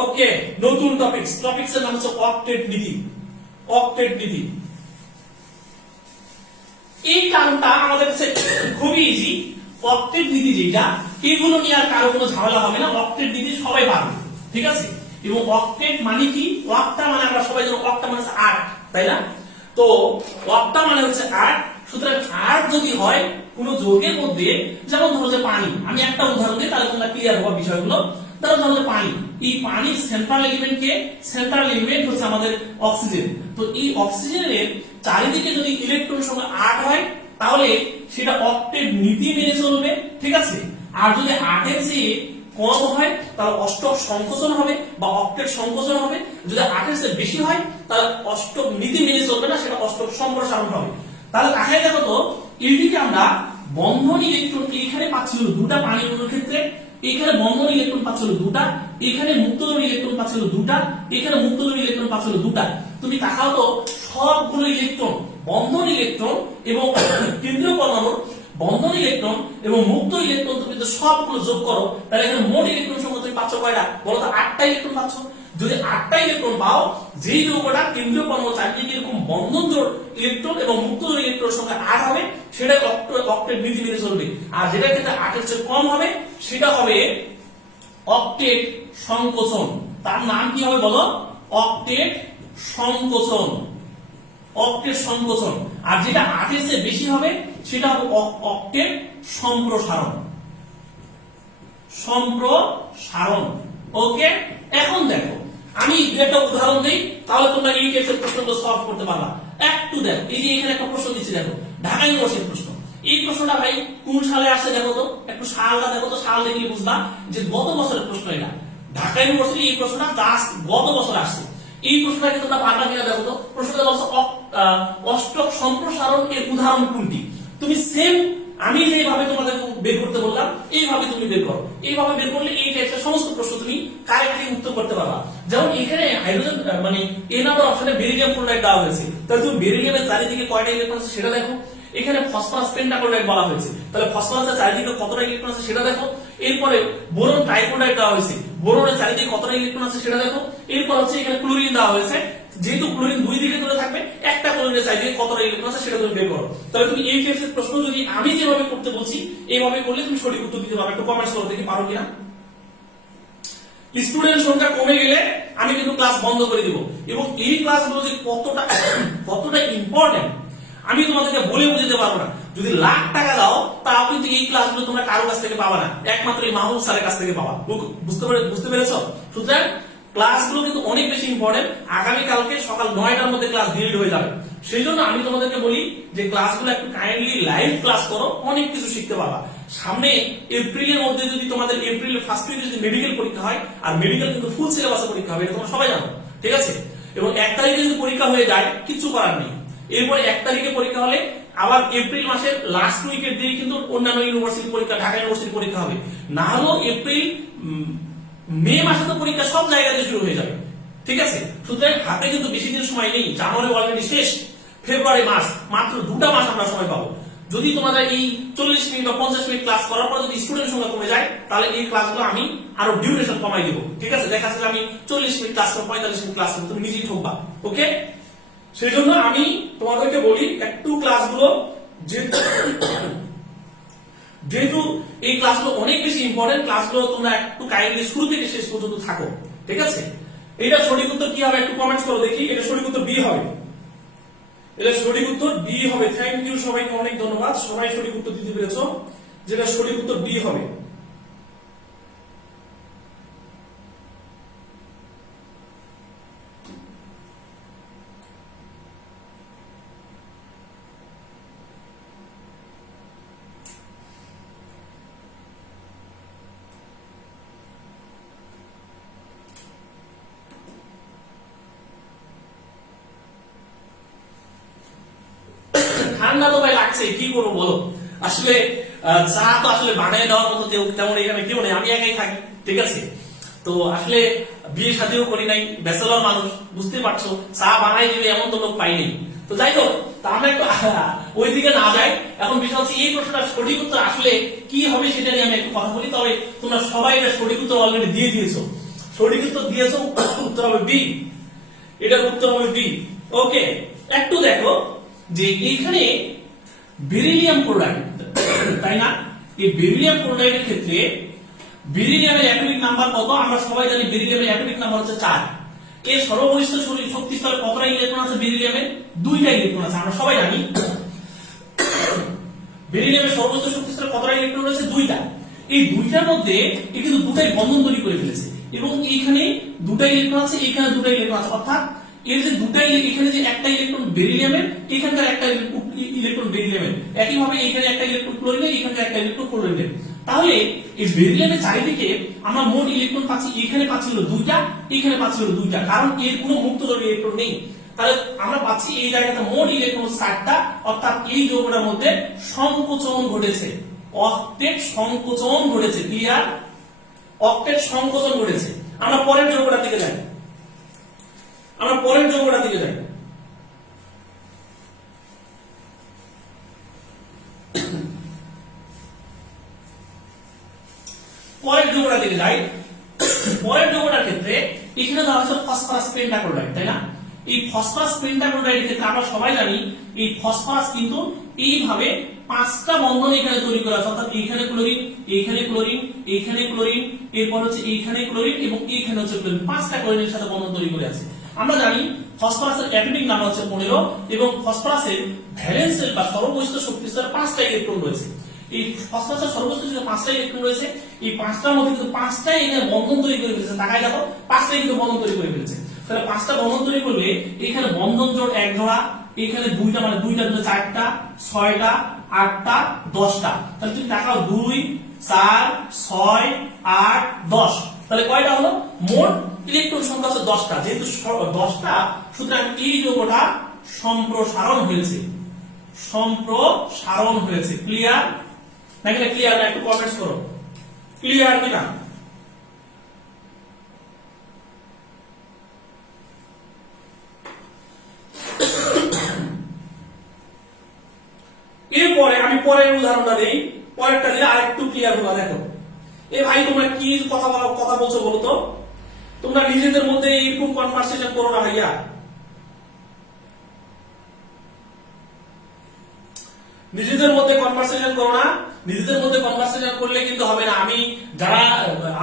ওকে, নতুন টপিকস এর নাম হচ্ছে অক্টেট নীতি। অক্টেট নীতি এই টার্মটা আমাদের কাছে খুবই ইজি। অক্টেট নীতি যেটা, এগুলো নিয়ে আর কারো কোনো ঝামেলা হবে না, অক্টেট নীতি সবাই পারবে। ঠিক আছে, এবং অক্টেট মানে কি, অক্টা মানে আমরা সবাই জানি অক্টা মানে 8, তাই না? তো অক্টা মানে হচ্ছে 8, সুতরাং 8 যদি হয় কোন যৌগের মধ্যে, যেমন ধরো যে পানি, আমি একটা উদাহরণ দিই তাহলে তোমরা ক্লিয়ার হওয়ার বিষয়গুলো। ধরো যে পানি, এই পানির সেন্ট্রাল এলিমেন্ট কে? সেন্ট্রাল এলিমেন্ট হচ্ছে আমাদের অক্সিজেন। তো এই অক্সিজেনের চারিদিকে যদি ইলেকট্রন সংখ্যা 8 হয় তাহলে সেটা অক্টেট নীতি মেনে চলবে। ঠিক আছে, আর যদি 8 এর চেয়ে কম হয় তাহলে অষ্টক সংকোচন হবে বা অক্টেট সংকোচন হবে। যদি 8 এর চেয়ে বেশি হয় তাহলে অষ্টক নীতি মেনে চলবে না, সেটা অষ্টক সম্প্রসারণ হবে। তাহলে তাকাই দেখো তো, এইদিকে আমরা বন্ধন ইলেকট্রন এখানে পাচ্ছিল দুটা পানি অণুর ক্ষেত্রে, এখানে বন্ধন ইলেকট্রন পাচ্ছিল দুটা, এখানে মুক্তধর্মী ইলেকট্রন পাচ্ছিল দুটা, এখানে মুক্তধর্মী ইলেকট্রন পাচ্ছিল দুটা। তুমি তাকাও তো, সবগুলো ইলেকট্রন, বন্ধন ইলেকট্রন এবং কেন্দ্রীয় পরমাণুর বন্ধন ইলেকট্রন এবং মুক্ত ইলেকট্রন তুমি যদি সবগুলো যোগ করো তাহলে এখানে মোট ইলেকট্রন সংখ্যা তুমি পাচ্ছ কয়টা বলো তো? 8টা ইলেকট্রন পাচ্ছ। যদি 8টা ইলেকট্রন পাও, যেই যৌগটা কেন্দ্রীয় পরমাণু চারদিকে এরকম বন্ধন জোড় ইলেকট্রন এবং মুক্ত ইলেকট্রন সংখ্যা 8 হবে, সেটা অক্টেট নীতি মেনে চলবে। আর যেটা ক্ষেত্রে 8 এর চেয়ে কম হবে সেটা হবে অক্টেট সংকোচন। তার নাম কি হবে বলো? অক্টেট সংকোচন। অক্টেট সংকোচন। আর যেটা 8 এর চেয়ে বেশি হবে সেটা হবে অক্টেট সম্প্রসারণ। সম্প্রসারণ। ওকে, এখন দেখো আমি একটা উদাহরণ দেই, তাহলে তোমরা এই টাইপের প্রশ্নগুলো সলভ করতে পারবা। একটু দেখো, এই যে এখানে একটা প্রশ্ন দিচ্ছি, দেখো ঢাকা ইউনিভার্সিটির প্রশ্ন। এই প্রশ্নটা ভাই কোন সালে আসে দেখো তো, একটু সালটা দেখো তো, সাল দেখলে বুঝবা যে গত বছরের প্রশ্ন এটা। ঢাকা ইউনিভার্সিটি এই প্রশ্নটা গত বছর আসছে। এই প্রশ্নটাকে তোমরা পারবা কিনা দেখো তো। প্রশ্নটা বলছে অষ্টক সম্প্রসারণ এর উদাহরণ কোনটি? তুমি সেম আমি যেভাবে তোমাদের বের করতে বললাম এইভাবে তুমি বের করো। এইভাবে বের করলে এই টাইপের সমস্ত প্রশ্ন তুমি কারেক্টলি উত্তর করতে পারবা। যেমন এখানে হাইড্রোজেন মানে এ নাম্বার অপশনে বেরিলিয়াম ক্লোরাইড দেওয়া হয়েছে, তাহলে তুমি বেরিলিয়ামের চারিদিকে কয়টা ইলেকট্রন আছে সেটা দেখো। এখানে ফসফরাস পেন্টাক্লোরাইড বলা হয়েছে, তাহলে ফসফরাসের চারিদিকে কতটা ইলেকট্রন আছে সেটা দেখো। এরপরে বোরন ট্রাইক্লোরাইড দেওয়া হয়েছে, বোরনের চারিদিকে কতটা ইলেকট্রন আছে সেটা দেখো। এরপর হচ্ছে এখানে ক্লোরিন দেওয়া হয়েছে, যেহেতু ক্লোরিন দুই দিকে ধরে থাকবে, একটা ক্লোরিনের চারিদিকে কতটা ইলেকট্রন আছে সেটা তুমি বের করো। তাহলে তুমি এই টাইপের প্রশ্ন যদি আমি যেভাবে করতে বলছি এইভাবে করলে তুমি সঠিক উত্তর দিতে পারবে। একটু কমেন্টস করো দেখি পারো কিনা। স্টুডেন্ট সংখ্যা কমে গেলে আমি কিন্তু ক্লাস বন্ধ করে দিব, এবং এই ক্লাসগুলো যে কতটা ইম্পর্টেন্ট আমি তোমাদেরকে বলে বুঝাতে পারবো না। যদি লাখ টাকা দাও তাও কিন্তু এই ক্লাসগুলো তোমরা কারো কাছ থেকে পাবা না, একমাত্র এই মাহমুদ স্যারের কাছ থেকে পাবা। বুঝতে পেরেছো? সুতরাং ক্লাসগুলো কিন্তু অনেক বেশি ইম্পর্টেন্ট। আগামী কালকে সকাল 9টার মধ্যে ক্লাস ডিলিট হয়ে যাবে। সেই জন্য আমি তোমাদেরকে বলি যে ক্লাসগুলো একটু কাইন্ডলি লাইভ ক্লাস করো, অনেক কিছু শিখতে পারবা। সামনে এপ্রিলের মধ্যে যদি তোমাদের এপ্রিলের ফার্স্ট উইকে যদি মেডিকেল পরীক্ষা হয়, আর মেডিকেল কিন্তু ফুল সিলেবাসে পরীক্ষা হবে, এটা তোমরা সবাই জানো। ঠিক আছে, এবং 1 তারিখে যদি পরীক্ষা হয়ে যায় কিছু করার নেই। এরপরে 1 তারিখে পরীক্ষা হলে আবার এপ্রিল মাসের লাস্ট উইকের দিয়ে কিন্তু অন্যান্য ইউনিভার্সিটি পরীক্ষা, ঢাকা ইউনিভার্সিটি পরীক্ষা হবে। না হলেও এপ্রিল মে মাসে তো পরীক্ষা সব জায়গাতে শুরু হয়ে যাবে। ঠিক আছে, সুতরাং হাতে কিন্তু বেশি দিন সময় নেই। জানুয়ারি অলরেডি শেষ, ফেব্রুয়ারি মাস, মাত্র 2টা মাস আমরা সময় পাবো। যদি তোমাদের এই 40 মিনিট বা 50 মিনিট ক্লাস করার পর যদি স্টুডেন্ট সংখ্যা কমে যায় তাহলে এই ক্লাসগুলো আমি আরো ডিউরেশন কমাই দিব। ঠিক আছে, দেখা যাচ্ছে আমি 40 মিনিট ক্লাস করব, 45 মিনিট ক্লাস করব, তুমি নিজেই ঠকবা। ওকে, সেই জন্য আমি তোমাদেরকে বলি একটু ক্লাসগুলো যেহেতু এই ক্লাসগুলো অনেক বেশি ইম্পর্টেন্ট, ক্লাসগুলো তোমরা একটু কাইন্ডলি শুরু থেকে শেষ পর্যন্ত থাকো। ঠিক আছে, এটা সঠিক উত্তর কি হবে একটু কমেন্টস করো দেখি। এটা সঠিক উত্তর বি হবে। এটা সঠিক উত্তর বি হবে। থ্যাংক ইউ সবাইকে, অনেক ধন্যবাদ। সবাই সঠিক উত্তর দিতে পেরেছো, যেটা সঠিক উত্তর বি হবে। ঠান্ডা তো ভাই লাগছে, কি করবো বলো। আসলে চা তো আসলে বানিয়ে দেওয়ার মতো তেমন এখানে কেউ নেই, আমি একাই থাকি, ঠিক আছে। তো আসলে বিয়ে শাদীও করি নাই, ব্যাচেলর মানুষ, বুঝতে পারছো, চা বানাই দিবে এমন তো লোক পাইনি। তো যাই হোক, তা আমরা একটু ওই দিকে না যাই। এখন বিষয় হচ্ছে এই প্রশ্নটা সঠিক উত্তর আসলে কি হবে সেটা নিয়ে আমি একটু কথা বলি। তবে তোমরা সবাই এটা সঠিক উত্তর অলরেডি দিয়ে দিয়েছো, সঠিক উত্তর দিয়েছো, উত্তর হবে বি, এটার উত্তর হবে বি। ওকে, একটু দেখো যে এইখানে বেরিলিয়াম ক্লোরাইড, তাই না? এই বেরিলিয়াম ক্লোরাইডের ক্ষেত্রে বেরিলিয়ামের অ্যাটমিক নাম্বার কত? আমরা সবাই জানি বেরিলিয়ামের অ্যাটমিক নাম্বার হচ্ছে 4। এর সর্ববহিষ্ঠ শক্তি স্তরে কতটা ইলেকট্রন আছে বেরিলিয়ামের? 2টা ইলেকট্রন আছে, আমরা সবাই জানি। বেরিলিয়ামের সর্ববহিষ্ঠ শক্তি স্তরে কতটা ইলেকট্রন আছে? 2টা। এই 2টার মধ্যে এ কিন্তু 2টাই বন্ধন তৈরি করে ফেলেছে, এবং এইখানে 2টা ইলেকট্রন আছে, এখানে 2টা ইলেকট্রন আছে, অর্থাৎ এর যে এখানে যে একটা ইলেকট্রন বেরিলিয়ামের, এখানকার একটা ইলেকট্রন বেরিলিয়ামের, একইভাবে এখানে একটা ইলেকট্রন ক্লোরিনের, এখানকার একটা ইলেকট্রন ক্লোরিনের। তাহলে এই বেরিলিয়ামের চারিদিকে আমরা মোট ইলেকট্রন পাচ্ছি, এখানে পাচ্ছি হলো 2টা, এখানে পাচ্ছি হলো 2টা, কারণ এর কোনো মুক্ত জড় ইলেকট্রন নেই। তাহলে আমরা পাচ্ছি এই জায়গাতে মোট ইলেকট্রন 60টা, অর্থাৎ এই যৌগটার মধ্যে সংকোচন ঘটেছে, অক্টেট সংকোচন ঘটেছে। ক্লিয়ার? অক্টেট সংকোচন ঘটেছে। আমরা পরের যৌগটার দিকে যাই, আমরা পরের যৌগটার দিকে যাই। পরের যৌগটার দিকে যাই। পরের যৌগটার ক্ষেত্রে এখানে ধরা হচ্ছে ফসফরাস পেন্টাক্লোরাইড, তাই না? এই ফসফরাস পেন্টাক্লোরাইডের ক্ষেত্রে আমরা সবাই জানি এই ফসফরাস কিন্তু এইভাবে 5টা বন্ধন এখানে তৈরি করে আছে, অর্থাৎ এইখানে ক্লোরিন, এইখানে ক্লোরিন, এইখানে ক্লোরিন, এরপর হচ্ছে এইখানে ক্লোরিন এবং এইখানে হচ্ছে ক্লোরিন, 5টা ক্লোরিনের সাথে বন্ধন তৈরি করে আছে। আমরা জানি ফসফরাসের অ্যাটমিক নাম্বার হচ্ছে 15 এবং ফসফরাসের ভ্যালেন্সের বা সর্ববহিষ্ঠ শক্তি স্তরে 5টা ইলেকট্রন রয়েছে। এই ফসফরাসের সর্ববহিষ্ঠ যে 5টা ইলেকট্রন রয়েছে, এই 5টার মধ্যে কিন্তু 5টাই এখানে বন্ধন তৈরি করে ফেলেছে। তাকাই দেখো, 5টাই কিন্তু বন্ধন তৈরি করে ফেলেছে। তাহলে 5টা বন্ধন তৈরি করলে এখানে বন্ধন জোড় 1 জোড়া, এখানে 2টা, মানে 2টা 4টা, 6টা, 8টা, 10টা। তাহলে তুমি দেখাও 2, 4, 6, 8, 10। তাহলে কয়টা হলো? মোট ইলেকট্রন সংখ্যা হচ্ছে 10টা। যেহেতু 10টা, সুতরাং এই যৌগটা সম্প্রসারণ হয়েছে, সম্প্রসারণ হয়েছে। ক্লিয়ার? নাকি ক্লিয়ার না? একটু কমেন্টস করো, ক্লিয়ার কিনা। এরপরে আমি পরের উদাহরণটা দেই, পরেরটা দিলে আরেকটু ক্লিয়ার হলো। দেখো এ ভাই, তোমরা কি কথা বলছো বলো তো? তোমরা নিজেদের মধ্যে এরকম কনভারসেশন করো না ভাইয়া, নিজেদের মধ্যে কনভারসেশন করো না। নিজেদের মধ্যে কনভারসেশন করলে কিন্তু হবে না। আমি যারা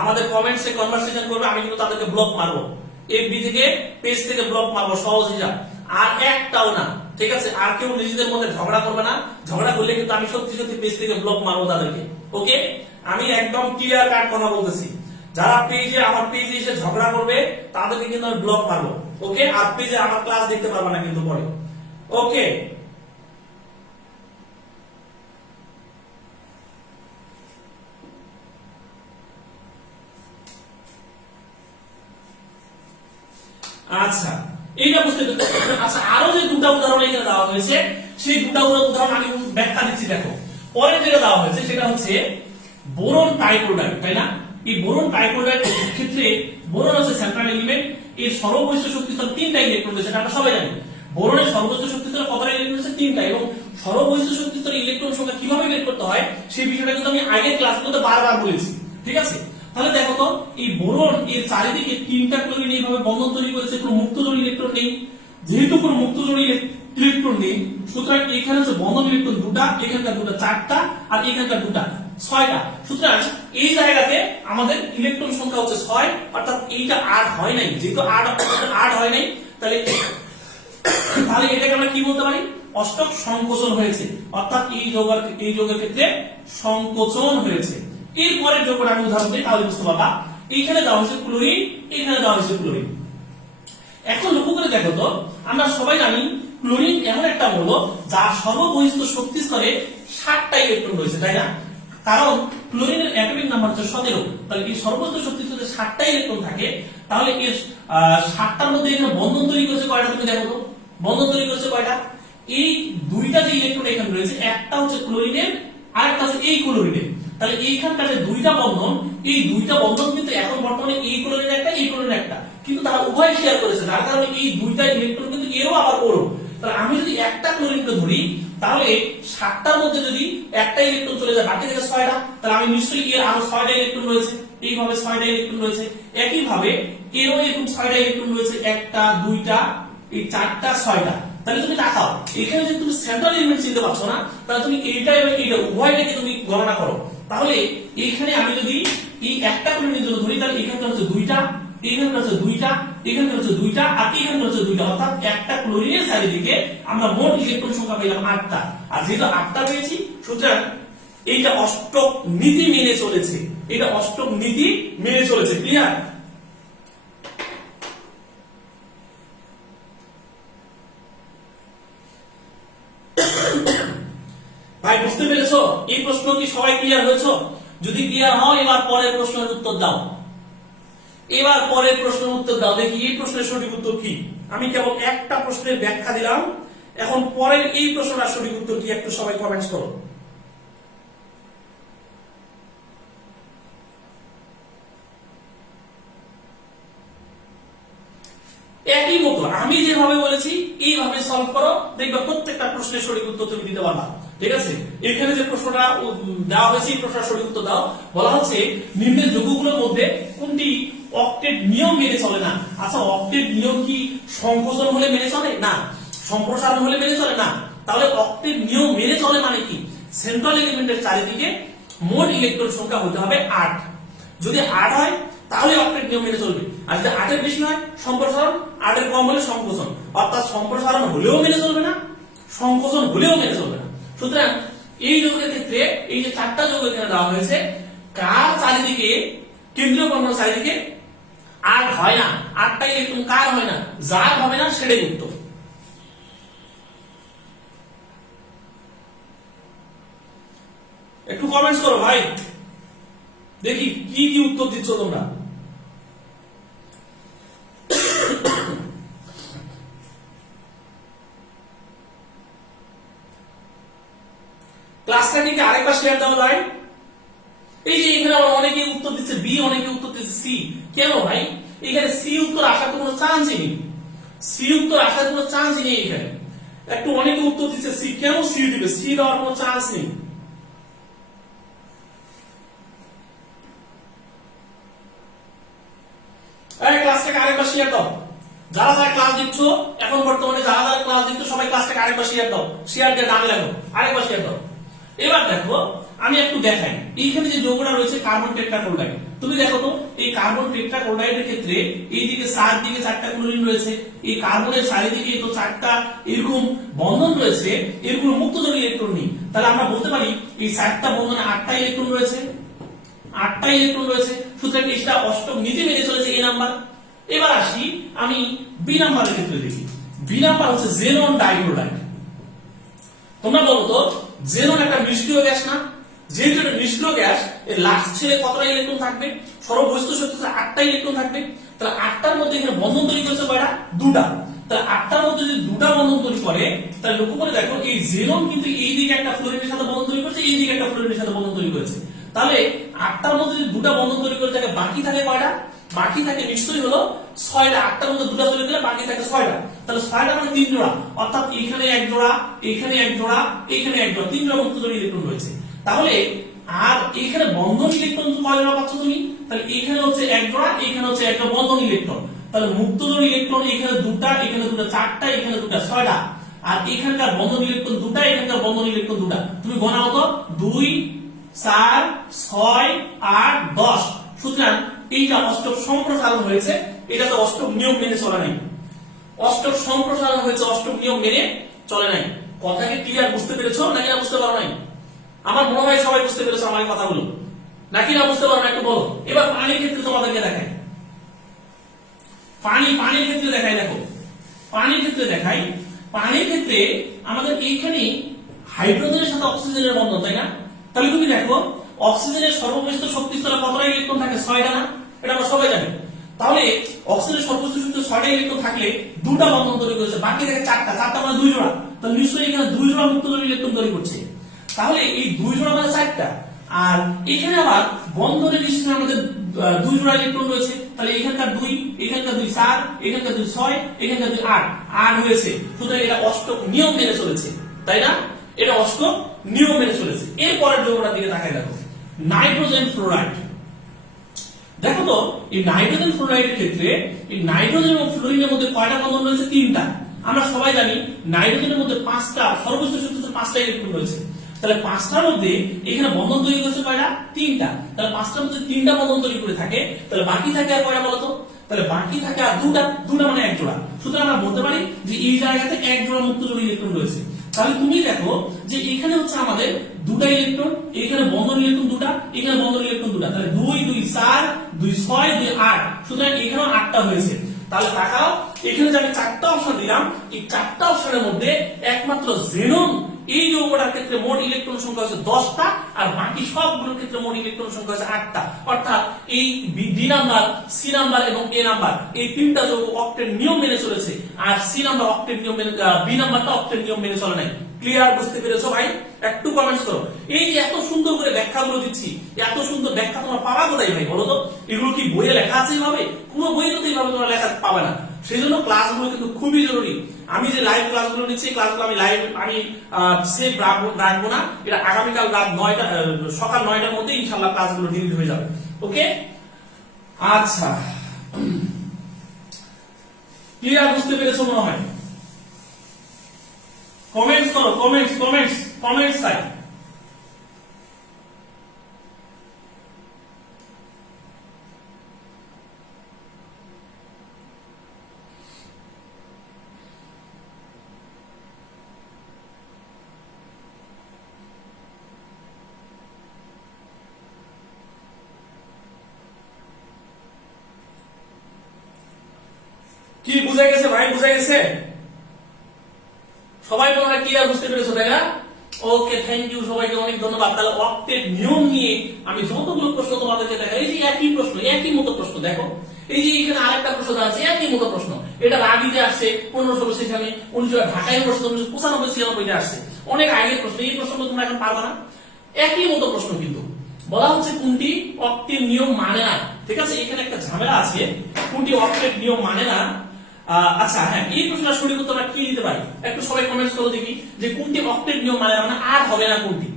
আমাদের কমেন্টসে কনভারসেশন করবে, আমি কিন্তু তাদেরকে ব্লক মারবো, এফবি থেকে, পেজ থেকে ব্লক মারবো, সহজ হিসাব। আর একটাও না, ঠিক আছে? আর কেউ নিজেদের মধ্যে ঝগড়া করবে না। ঝগড়া করলে কিন্তু আমি সত্যি সত্যি পেজ থেকে ব্লক মারবো তাদেরকে। ওকে, আমি একদম ক্লিয়ার কাট কথা বলতেছি। যারা পেজে, আমার পেজে এসে ঝগড়া করবে তাদেরকে কিন্তু আমি ব্লক মারবো। ওকে, আর পেজে আমার ক্লাস দেখতে পারবে না কিন্তু পরে। ওকে, আচ্ছা, এইটা বুঝতে পেরেছি। আচ্ছা, আরো যে 2টা উদাহরণ এখানে দেওয়া হয়েছে, সেই 2টা উদাহরণ আমি ব্যাখ্যা দিচ্ছি। দেখো, পরে যেটা দেওয়া হয়েছে সেটা হচ্ছে বোরন ট্রাইক্লোরাইড, তাই না? এই বোরন ট্রাইক্লোরাইড ক্ষেত্রে বোরন হচ্ছে সেন্ট্রাল এলিমেন্ট, এর সর্ববহিষ্ঠ শক্তি স্তর 3টা ইলেকট্রন রয়েছে, আমরা সবাই জানি। বোরনের সর্বোচ্চ শক্তি স্তর কতটা ইলেকট্রন রয়েছে? 3টা। এবং সর্ববহিষ্ঠ শক্তি স্তরে ইলেকট্রন সংখ্যা কিভাবে বের করতে হয় সেই বিষয়টা কিন্তু আমি আগের ক্লাসগুলোতে বারবার বলেছি, ঠিক আছে? তাহলে দেখো তো, এই বোরন এর চারিদিকে 3টা ক্লোরিন এইভাবে বন্ধন তৈরি করেছে, কোনো মুক্ত জোড় ইলেকট্রন নেই। যেহেতু কোনো মুক্ত জোড় ইলেকট্রন নেই, সুতরাং এখানে হচ্ছে বন্ধন ইলেকট্রন 2টা, এখানকার 2টা 4টা, আর এখানকার 2টা 6টা। সুতরাং এই জায়গাতে আমাদের ইলেকট্রন সংখ্যা হচ্ছে 6, অর্থাৎ এইটা 8 হয় নাই। যেহেতু 8 হয় নাই, তাহলে এটাকে আমরা কি বলতে পারি? অষ্টক সংকোচন হয়েছে, অর্থাৎ এই যৌগের ক্ষেত্রে সংকোচন হয়েছে। এরপরের যৌগটা আমি উদাহরণ দিই, তাহলে বুঝতে পারবা। এইখানে দেওয়া হয়েছে ক্লোরিন, এখানে দেওয়া হয়েছে ক্লোরিন। এখন লক্ষ্য করে দেখো তো, আমরা সবাই জানি ক্লোরিন এমন একটা মৌল যার সর্ববহিষ্ঠ শক্তি স্তরে 7টা ইলেকট্রন রয়েছে, তাই না? কারণ ক্লোরিনের অ্যাটমিক নাম্বার হচ্ছে 17। তাহলে এই সর্ববহিষ্ঠ শক্তি স্তরে 7টা ইলেকট্রন থাকে, তাহলে এর 7টার মধ্যে এখানে বন্ধন তৈরি করেছে কয়টা? তুমি দেখো তো, বন্ধন তৈরি করেছে কয়টা? এই দুইটা যে ইলেকট্রন এখানে রয়েছে, একটা হচ্ছে ক্লোরিনের আর একটা হচ্ছে এই ক্লোরিনের। তাহলে এইখানকার যে দুইটা বন্ধন, এই দুইটা বন্ধন কিন্তু এখন বর্তমানে এই ক্লোরিন একটা, এই ক্লোরিন একটা, কিন্তু তারা উভয় শেয়ার করেছে, যার কারণে এই দুইটা ইলেকট্রন কিন্তু এরও আবার ওরও। তাহলে আমি যদি একটা ক্লোরিনকে ধরি, তাহলে 7টার মধ্যে যদি একটা ইলেকট্রন চলে যায়, বাকি থেকে 6টা, তাহলে আমি নিশ্চয়ই এর আরো 6টা ইলেকট্রন রয়েছে, এইভাবে 6টা ইলেকট্রন রয়েছে। একইভাবে এরও এরকম 6টা ইলেকট্রন রয়েছে, একটা, দুইটা, এই 4টা, 6টা। তাহলে তুমি তাকাও, এখানে যদি তুমি সেন্ট্রাল এলিমেন্ট চিনতে পারছো না, তাহলে তুমি এইটা এবং এইটা উভয়টাকে তুমি গণনা করো। তাহলে এইখানে আমি যদি এই একটা ক্লোরিনের জন্য ধরি, তাহলে এখানটা হচ্ছে দুইটা, এখানটা হচ্ছে দুইটা, এখানটা হচ্ছে দুইটা, আর এখানটা হচ্ছে দুইটা, অর্থাৎ একটা ক্লোরিনের চারিদিকে আমরা মোট ইলেকট্রন সংখ্যা পেলাম 8টা। আর যেহেতু 8টা পেয়েছি, সুতরাং এইটা অষ্টক নীতি মেনে চলেছে, এটা অষ্টক নীতি মেনে চলেছে। ক্লিয়ার? ভাই বুঝতে পেরেছো? এই প্রশ্ন কি সবাই ক্লিয়ার হয়েছো? যদি ক্লিয়ার হও, এবার পরের প্রশ্নের উত্তর দাও। এবার পরের প্রশ্নের উত্তর দাও, দেখি এই প্রশ্নের সঠিক উত্তর কি। আমি কেবল একটা প্রশ্নের ব্যাখ্যা দিলাম, এখন পরের এই প্রশ্নটার সঠিক উত্তর কি একটু সবাই কমেন্টস করো। একই মতো আমি যেভাবে বলেছি এইভাবে সলভ করো, দেখবে প্রত্যেকটা প্রশ্নের সঠিক উত্তর তুমি দিতে পারবা। ঠিক আছে? এখানে যে প্রশ্নটা দেওয়া হয়েছে, এই প্রশ্নের সঠিক উত্তর দাও। বলা হচ্ছে নিম্নের যৌগগুলোর মধ্যে কোনটি অক্টেট নিয়ম মেনে চলে না? আচ্ছা, অক্টেট নিয়ম কি সংকোচন হলে মেনে চলে? না। সম্প্রসারণ হলে মেনে চলে? না। তাহলে অক্টেট নিয়ম মেনে চলে মানে কি? সেন্ট্রাল এলিমেন্টের চারিদিকে মোট ইলেকট্রন সংখ্যা হতে হবে 8। যদি 8 হয় তাহলে অক্টেট নিয়ম মেনে চলবে। আর যদি 8 এর বেশি হয় সম্প্রসারণ, 8 এর কম হলে সংকোচন। অর্থাৎ সম্প্রসারণ হলেও মেনে চলবে না, সংকোচন হলেও মেনে চলবে না। সুতরাং এই যৌগের ক্ষেত্রে এই যে 4টা যৌগ এখানে দেওয়া হয়েছে, কার চারিদিকে, কেন্দ্রীয় পরমাণুর চারিদিকে 8 হয় না, 8টা ইলেকট্রন কার হয় না, যার হবে না সেটাই উত্তর। একটু কমেন্টস করো ভাই, দেখি কি কি উত্তর দিচ্ছ তোমরা। ক্লাসটা কি আরেকবার শেয়ার দেওয়া যায়? এই যে এখানে আবার অনেকে উত্তর দিচ্ছে বি, অনেকে উত্তর দিচ্ছে সি। কেন ভাই? এখানে সি উত্তর আসার তো কোনো চান্সই নেই, সি উত্তর আসার কোনো চান্সই নেই এখানে। একটু অনেকে উত্তর দিচ্ছে সি, কেন সি দিবে? সি দেওয়ার কোনো চান্স নেই। এই ক্লাসটাকে আরেকবার শেয়ার দাও, যারা যারা ক্লাস দিচ্ছ এখন বর্তমানে, যারা যারা ক্লাস দিচ্ছ সবাই ক্লাসটাকে আরেকবার শেয়ার দাও, শেয়ার দিয়ে দাম লাগো, আরেকবার শেয়ার দাও। এবার দেখো আমি একটু দেখাই, এইখানে যে যৌগটা রয়েছে কার্বন টেট্রাক্লোরাইড, তুমি দেখো তো এই কার্বন টেট্রাক্লোরাইডের ক্ষেত্রে এইদিকে 4টা ক্লোরিন রয়েছে, এই কার্বনের চারিদিকে তো 4টা এরকম বন্ধন রয়েছে, এরকম মুক্তজোড় ইলেকট্রন নেই। তাহলে আমরা বলতে পারি এই 4টা বন্ধনে 8টা ইলেকট্রন রয়েছে, 8টা ইলেকট্রন রয়েছে। সুতরাং এটা অষ্টক নীতি মেনে চলেছে এই নাম্বার। এবার আসি আমি বি নাম্বারের ক্ষেত্রে দেখি। বি নাম্বার হচ্ছে জেনন ডাইক্লোরাইড। তোমরা বলো তো, জেনন একটা নিষ্ক্রিয় গ্যাস না? যেহেতু এটা নিষ্ক্রিয় গ্যাস, এর লাস্ট ছেড়ে কতটা ইলেকট্রন থাকবে? সর্ববস্তু শক্তিতে 8টা ইলেকট্রন থাকবে। তাহলে 8টার মধ্যে এখানে বন্ধন তৈরি করেছে কয়টা? 2টা। তাহলে 8টার মধ্যে যদি 2টা বন্ধন তৈরি করে, তাহলে লক্ষ্য করে দেখো এই জেনন কিন্তু এই দিকে একটা ফ্লোরিনের সাথে বন্ধন তৈরি করেছে, এই দিকে একটা ফ্লোরিনের সাথে বন্ধন তৈরি করেছে। তাহলে 8টার মধ্যে যদি 2টা বন্ধন তৈরি করে থাকে, বাকি থাকে কয়টা? বাকি থাকে নিশ্চয়ই হলো 6টা। 8টার মধ্যে 2টা তৈরি করে বাকি থাকে 6টা। তাহলে 6টা মানে 3 জোড়া, অর্থাৎ এখানে এক জোড়া, এখানে এক জোড়া, এখানে এক জোড়া, 3 জোড়া মুক্তজোড় ইলেকট্রন রয়েছে। তাহলে আর এখানে বন্ধন ইলেকট্রন কয় জোড়া পাচ্ছ তুমি? তাহলে এখানে হচ্ছে এক জোড়া, এখানে হচ্ছে একটা বন্ধন ইলেকট্রন। তাহলে মুক্তজোড় ইলেকট্রন এখানে 2টা, এখানে 2টা, 4টা, এখানে 2টা, 6টা। আর এখানকার বন্ধন ইলেকট্রন 2টা, এখানকার বন্ধন ইলেকট্রন 2টা। তুমি গণাও তো, 2, 4, 6, 8, 10। সুতরাং এইটা অষ্টক সম্প্রসারণ হয়েছে, এটা তো অষ্টক নিয়ম মেনে চলে নাই। অষ্টক সম্প্রসারণ হয়েছে, অষ্টক নিয়ম মেনে চলে নাই। কথাকে ক্লিয়ার বুঝতে পেরেছো নাকি না বুঝতে পারো নাই? আমার মনে হয় সবাই বুঝতে পেরেছো আমার এই কথাগুলো, নাকি না বুঝতে পারো না একটু বলো। এবার পানির ক্ষেত্রে তোমাদেরকে দেখাই, পানির ক্ষেত্রে দেখাই। দেখো পানির ক্ষেত্রে দেখাই, পানির ক্ষেত্রে আমাদের এইখানে হাইড্রোজেনের সাথে অক্সিজেনের বন্ধন, তাই না? তাহলে তুমি দেখো অক্সিজেনের সর্ববৃহৎ শক্তি স্তরে কতটা ইলেকট্রন থাকে? 6টা না? এটা আমরা সবাই জানি। তাহলে অক্সিজেনের সর্ববৃহৎ শক্তি 6টা ইলেকট্রন থাকলে 2টা বন্ধন তৈরি করেছে, বাকি থাকে 4টা। 4টা মানে 2 জোড়া। তাহলে নিশ্চয়ই এখানে 2 জোড়া মুক্ত জোড় ইলেকট্রন তৈরি করছে। তাহলে এই 2 জোড়া মানে 4টা, আর এখানে আবার বন্ধনের নিশ্চয়ই আমাদের 2 জোড়া ইলেকট্রন রয়েছে, তাহলে এখানকার 2, এখানকার 2 4, এখানকার 2 6, এখানকার 2 8, 8 হয়েছে। সুতরাং এটা অষ্টক নিয়ম মেনে চলেছে, তাই না? এটা অষ্টক নিয়ম মেনে চলেছে। এরপরের যৌগটার দিকে তাকাই দেখো, নাইট্রোজেন ফ্লোরাইড। দেখো তো এই নাইট্রোজেন ফ্লোরাইডের ক্ষেত্রে এই নাইট্রোজেন এবং ফ্লোরিনের মধ্যে কয়টা বন্ধন রয়েছে? 3টা। আমরা সবাই জানি নাইট্রোজেনের মধ্যে 5টা, সর্বোচ্চ শক্তিশালী 5টা ইলেকট্রন রয়েছে। তাহলে 5টার মধ্যে এখানে বন্ধন তৈরি করেছে কয়টা? 3টা। তাহলে 5টার মধ্যে 3টা বন্ধন তৈরি করে থাকে, তাহলে বাকি থাকে আর কয়টা বলতো? তাহলে বাকি থাকে আর 2টা, 2টা মানে 1 জোড়া। সুতরাং আমরা বলতে পারি যে এই জায়গাতে 1 জোড়া মুক্ত জোড় ইলেকট্রন রয়েছে। তাহলে তুমি দেখো যে এখানে হচ্ছে আমাদের 2টা ইলেকট্রন, এখানে বন্ধন ইলেকট্রন 2টা, এখানে বন্ধন ইলেকট্রন 2টা, তাহলে 2 2 4 2 6 2 8, সুতরাং এখানেও 8টা হয়েছে। তাহলে তাকাও এখানে যে আমি 4টা অপশন দিলাম, এই 4টা অপশনের মধ্যে একমাত্র জেনন এই যৌগটার ক্ষেত্রে মোট ইলেকট্রন সংখ্যা হচ্ছে 10টা, আর বাকি সবগুলোর ক্ষেত্রে মোট ইলেকট্রন সংখ্যা হচ্ছে 8টা। অর্থাৎ এই ডি নাম্বার, সি নাম্বার এবং এ নাম্বার এই 3টা যৌগ অক্টেট নিয়ম মেনে চলেছে, আর সি নাম্বার অক্টেট নিয়ম মেনে, বি নাম্বারটা অক্টেট নিয়ম মেনে চলে নাই। ক্লিয়ার? বুঝতে পেরেছো ভাই? একটু কমেন্টস করো। এই যে এত সুন্দর করে ব্যাখ্যাগুলো দিচ্ছি, এত সুন্দর ব্যাখ্যা তোমরা পাবা কোথায় ভাই বলো তো? এগুলো কি বইয়ে লেখা আছে এইভাবে? কোনো বইয়ে তো এইভাবে তোমরা লেখা পাবে না। সেই জন্য ক্লাসগুলো কিন্তু খুবই জরুরি। আমি যে লাইভ ক্লাসগুলো নিচ্ছি, ক্লাসগুলো আমি লাইভ, আমি সেভ রাখবো না। এটা আগামীকাল রাত 9টা, সকাল 9টার মধ্যে ইনশাআল্লাহ ক্লাসগুলো ডিলিট হয়ে যাবে। ওকে, আচ্ছা, ক্লিয়ার? বুঝতে পেরেছো মনে হয়? কমেন্টস করো, কমেন্টস চাই। কি বুঝা গেছে ভাই? বুঝা গেছে? সবাই তোমরা ক্লিয়ার বুঝতে পেরেছো তাই না? ওকে, থ্যাংক ইউ, সবাইকে অনেক ধন্যবাদ। তাহলে অক্টেট নিয়ম নিয়ে আমি যতগুলো প্রশ্ন তোমাদেরকে দেখাই, এই যে একই প্রশ্ন, একই মতো প্রশ্ন, দেখো এই যে এখানে আরেকটা প্রশ্ন আছে, একই মতো প্রশ্ন। এটা রাবিতে আসছে 1500 সেখানে, 1900 ঢাকায় প্রশ্ন 1995 96 আসছে, অনেক আগের প্রশ্ন। এই প্রশ্ন তোমরা এখন পারবা না। একই মতো প্রশ্ন, কিন্তু বলা হচ্ছে কোনটি অক্টেট নিয়ম মানে না। ঠিক আছে, এখানে একটা ঝামেলা আছে, কোনটি অক্টেট নিয়ম মানে না। আচ্ছা, হ্যাঁ, এই প্রশ্নের সঠিক উত্তর আমরা কি দিতে পারি? একটু সবাই কমেন্টস করে দেখি যে কোনটি অক্টেট নিয়ম মানে না, আর হবে না কোনটি।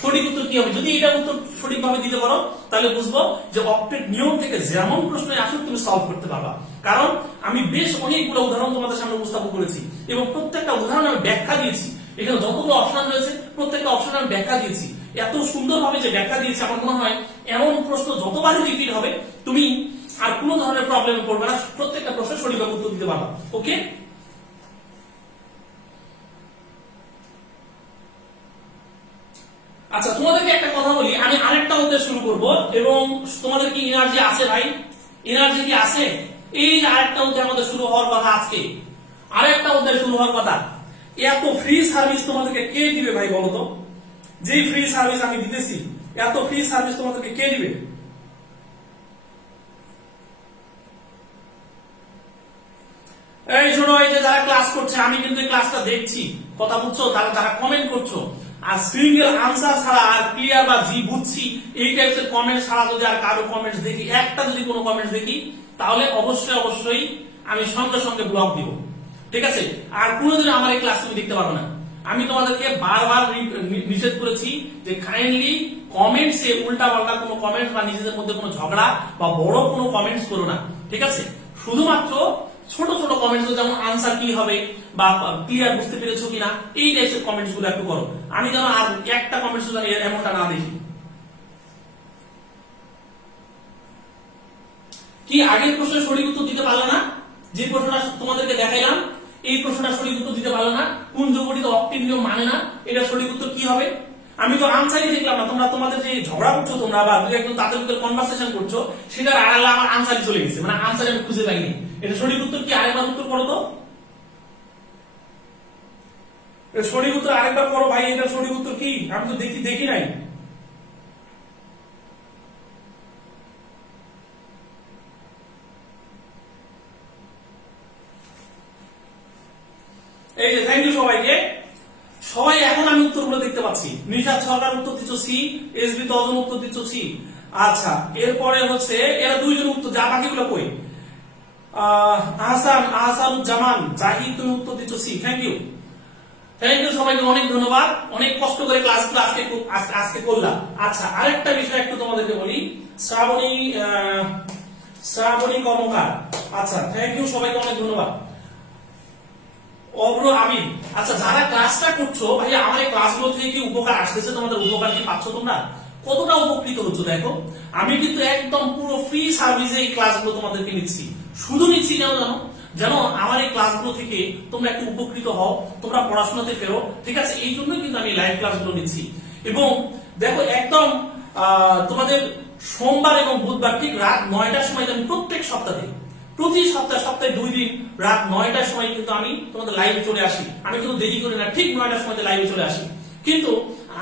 সঠিক উত্তর কি হবে? যদি এটা উত্তর সঠিকভাবে দিতে পারো তাহলে বুঝবো যে অক্টেট নিয়ম থেকে যেমন প্রশ্ন আসুক তুমি সলভ করতে পারবা। কারণ আমি বেশ অনেকগুলো উদাহরণ তোমাদের সামনে উপস্থাপন করেছি এবং প্রত্যেকটা উদাহরণ আমি ব্যাখ্যা দিয়েছি। এখানে যতগুলো অপশন রয়েছে প্রত্যেকটা অপশন আমি ব্যাখ্যা দিয়েছি, এত সুন্দরভাবে যে ব্যাখ্যা দিয়েছি, আমার মনে হয় এমন প্রশ্ন যতবারই রিপিট হবে তুমি আর কোনো ধরনের প্রবলেমে পড়বে না, প্রত্যেকটা প্রশ্নের সঠিকভাবে উত্তর দিতে পারবা। ওকে, আচ্ছা, তোমাদেরকে একটা কথা বলি, আমি আরেকটা অধ্যায় শুরু করব এবং তোমাদের কি এনার্জি আছে ভাই? এনার্জি কি আছে? এই যে আরেকটা অধ্যায় আমাদের শুরু হওয়ার কথা আজকে, আরেকটা অধ্যায় শুরু হওয়ার কথা। এত ফ্রি সার্ভিস তোমাদেরকে কে দিবে ভাই বলো তো? যে ফ্রি সার্ভিস আমি দিতেছি, এত ফ্রি সার্ভিস তোমাদেরকে কে দিবে? এই শোনো, এই যে যারা ক্লাস করছে, আমি কিন্তু এই ক্লাসটা দেখছি, কথা বুঝছো? যারা কমেন্ট করছো, আর সিঙ্গেল আনসার ছাড়া আর ক্লিয়ার বা জি বুঝছি এই টাইপের কমেন্ট ছাড়া যদি আর কারো কমেন্টস দেখি, একটা যদি কোনো কমেন্টস দেখি, তাহলে অবশ্যই আমি সঙ্গে সঙ্গে ব্লক দিব। ঠিক আছে? আর কোনোদিন আমার এই ক্লাস তুমি দেখতে পারবে না। আমি তোমাদেরকে বারবার নিষেধ করেছি যে কাইন্ডলি কমেন্টসে উল্টা পাল্টা কোনো কমেন্টস বা নিজেদের মধ্যে কোনো ঝগড়া বা বড় কোনো কমেন্টস করো না। ঠিক আছে? শুধুমাত্র ছোট ছোট কমেন্টস, যেমন আনসার কি হবে বা ক্লিয়ার বুঝতে পেরেছো কিনা, এই টাইপের কমেন্টস গুলো একটু করো। আমি যেন আর একটা কমেন্টস এমনটা না দেখি। কি আগের প্রশ্নের সঠিক উত্তর দিতে পারলো না? যে প্রশ্নটা তোমাদেরকে দেখাইলাম এই প্রশ্নটা সঠিক উত্তর দিতে পারলো না, কোন যৌগটিতে অক্টেট নিয়ম মানে না, এটা সঠিক উত্তর কি হবে? আমি তো আনসারই দেখলাম না। তোমরা তোমাদের যে ঝগড়া করছো তোমরা বা দুই একজন তাদের ভিতরে কনভারসেশন করছো, সেটার আড়ালে আমার আনসারই চলে গেছে, মানে আনসার আমি খুঁজে পাইনি। এটা সঠিক উত্তর কি? আরেকবার উত্তর করো তো। সঠিক উত্তর আরেকবার করো ভাই, এটা সঠিক উত্তর কি? আমি তো দেখি নাই। এই যে থ্যাংক ইউ সবাইকে। সবাই এখন আমি উত্তরগুলো দেখতে পাচ্ছি। নিশাদ সরকার উত্তর দিচ্ছ সি, এসবি তজন উত্তর দিচ্ছ সি। আচ্ছা, এরপরে হচ্ছে এরা দুইজন উত্তর, যা বাকিগুলো কই? আহসানুজ্জামান জাহিদ, তুমি উত্তর দিচ্ছ সি। থ্যাংক ইউ সবাইকে, অনেক ধন্যবাদ। অনেক কষ্ট করে ক্লাসগুলো আজকে করলাম। আচ্ছা, আরেকটা বিষয় একটু তোমাদেরকে বলি। শ্রাবণী কর্মকার, আচ্ছা থ্যাংক ইউ সবাইকে, অনেক ধন্যবাদ। অব্র আবিদ, আচ্ছা যারা ক্লাসটা করছো ভাইয়া, আমার এই ক্লাসগুলো থেকে কি উপকার আসতেছে? তোমাদের উপকার কি পাচ্ছ? তোমরা কতটা উপকৃত হচ্ছ দেখো। আমি কিন্তু একদম পুরো ফ্রি সার্ভিসে এই ক্লাসগুলো তোমাদেরকে নিচ্ছি। শুধু নিচ্ছি কেন জানো? যেন আমার এই ক্লাসগুলো থেকে তোমরা একটু উপকৃত হও, তোমরা পড়াশোনাতে ফেরো, ঠিক আছে? এই জন্যই কিন্তু আমি লাইভ ক্লাসগুলো নিচ্ছি। এবং দেখো একদম তোমাদের সোমবার এবং বুধবার ঠিক রাত 9টার সময় আমি প্রত্যেক সপ্তাহে, প্রতি সপ্তাহে 2 দিন রাত 9টার সময় কিন্তু আমি তোমাদের লাইভে চলে আসি। আমি কিন্তু দেরি করি না, ঠিক 9টার সময় লাইভে চলে আসি। কিন্তু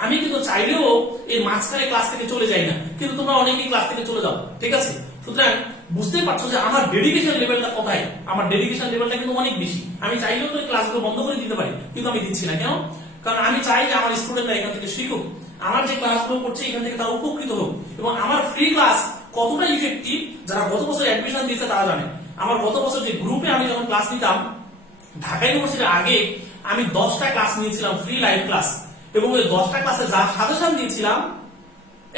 আমি কিন্তু চাইলেও এই মাঝখানে ক্লাস থেকে চলে যাই না, কিন্তু তোমরা অনেকেই ক্লাস থেকে চলে যাও, ঠিক আছে? সুতরাং বুঝতেই পারছো যে আমার ডেডিকেশন লেভেলটা কোথায়। আমার ডেডিকেশন লেভেলটা কিন্তু অনেক বেশি। আমি চাইলেও তো ক্লাসগুলো বন্ধ করে দিতে পারি, কিন্তু আমি দিচ্ছি না। কেন? কারণ আমি চাই যে আমার স্টুডেন্টরা এখান থেকে শিখুক, আমার যে ক্লাসগুলো করছে এখান থেকে তারা উপকৃত হোক। এবং আমার ফ্রি ক্লাস কতটা ইফেক্টিভ যারা গত বছর অ্যাডমিশন দিয়েছে তারা জানে। আমার গত বছর যে গ্রুপে আমি যখন ক্লাস নিতাম ঢাকা ইউনিভার্সিটির আগে, আমি 10টা ক্লাস নিয়েছিলাম ফ্রি লাইভ ক্লাস, এবং ওই 10টা ক্লাসে যা সাজেশন দিয়েছিলাম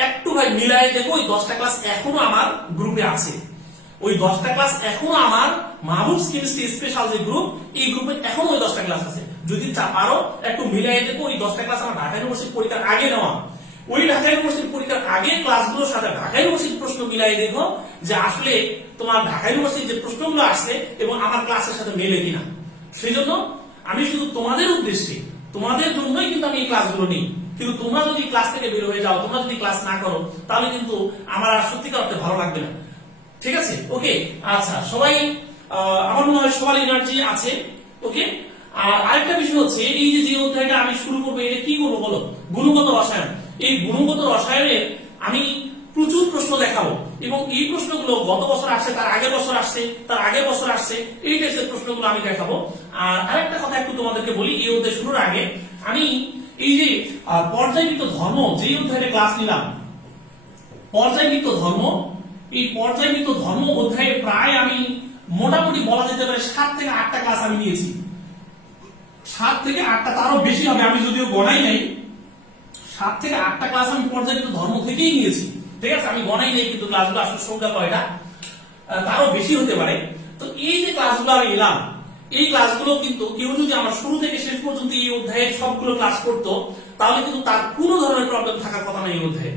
একটু ভাই মিলাই দেখো, ওই 10টা ক্লাস এখনো আমার গ্রুপে আছে। ওই 10টা ক্লাস এখনো আমার মাহবুব স্কিলস স্পেশাল যে গ্রুপ, এই গ্রুপে এখনো ওই 10টা ক্লাস আছে। যদি পারো একটু মিলাই দেখো, ওই 10টা ক্লাস আমার ঢাকা ইউনিভার্সিটির পরীক্ষার আগে নেওয়া। ওই ঢাকা ইউনিভার্সিটির পরীক্ষার আগে ক্লাসগুলোর সাথে ঢাকা ইউনিভার্সিটির প্রশ্ন মিলাই দেখো যে আসলে তোমার ঢাকা ইউনিভার্সিটির যে প্রশ্নগুলো আসছে এবং আমার ক্লাসের সাথে মেলে কিনা। সেই জন্য আমি শুধু তোমাদের উদ্দেশ্যে, তোমাদের জন্যই কিন্তু আমি এই ক্লাসগুলো নিই। কিন্তু তোমরা যদি ক্লাস থেকে বের হয়ে যাও, তোমরা যদি ক্লাস না করো, তাহলে কিন্তু আমার আর সত্যিকার অর্থে ভালো লাগবে না, ঠিক আছে? ওকে, আচ্ছা সবাই, আমার মনে হয় সবার এনার্জি আছে। ওকে, আর আরেকটা বিষয় হচ্ছে, এই যে অধ্যায়টা আমি শুরু করবো, এটা কি করবো বলো? গুণগত রসায়ন। এই গুণগত রসায়নের আমি প্রচুর প্রশ্ন দেখাবো, এবং এই প্রশ্নগুলো গত বছর আসছে, তার আগের বছর আসছে, তার আগের বছর আসছে, এই টাইপের প্রশ্নগুলো আমি দেখাবো। আর আরেকটা কথা একটু তোমাদেরকে বলি, এই অধ্যায় শুরুর আগে আমি এই যে পর্যায়বৃত্ত ধর্ম যে অধ্যায়ে ক্লাস নিলাম, পর্যায়বৃত্ত ধর্ম, এই পর্যায়বৃত্ত ধর্ম অধ্যায়ে প্রায় আমি মোটামুটি বলা যেতে পারে 7 থেকে 8টা ক্লাস আমি নিয়েছি। 7 থেকে 8টা, তারও বেশি হবে, আমি যদিও গণাই নাই। 7 থেকে 8টা ক্লাস আমি পর্যায়বৃত্ত ধর্ম থেকেই নিয়েছি, ঠিক আছে? আমি গণাই নাই, কিন্তু ক্লাসগুলো আসলে সংখ্যা কয়টা, তারও বেশি হতে পারে। তো এই যে ক্লাসগুলো আমি নিলাম, এই ক্লাসগুলো কিন্তু কেউ যদি আমার শুরু থেকে শেষ পর্যন্ত এই অধ্যায়ের সবগুলো ক্লাস করতো, তাহলে কিন্তু তার কোনো ধরনের প্রবলেম থাকার কথা না এই অধ্যায়ে।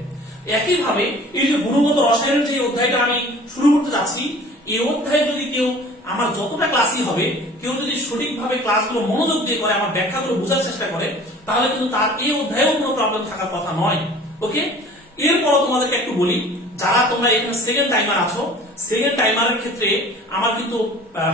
একইভাবে এই যে গুণগত রসায়নের যে অধ্যায়টা আমি শুরু করতে যাচ্ছি, এই অধ্যায়ে যদি কেউ আমার যতটা ক্লাসই হবে, কেউ যদি সঠিকভাবে ক্লাসগুলো মনোযোগ দিয়ে করে, আমার ব্যাখ্যাগুলো বোঝার চেষ্টা করে, তাহলে কিন্তু তার এই অধ্যায়েও কোনো প্রবলেম থাকার কথা নয়। ওকে, এরপর তোমাদেরকে একটু বলি, যারা তোমরা এখানে সেকেন্ড টাইমার আছো, সেকেন্ড টাইমারের ক্ষেত্রে আমার কিন্তু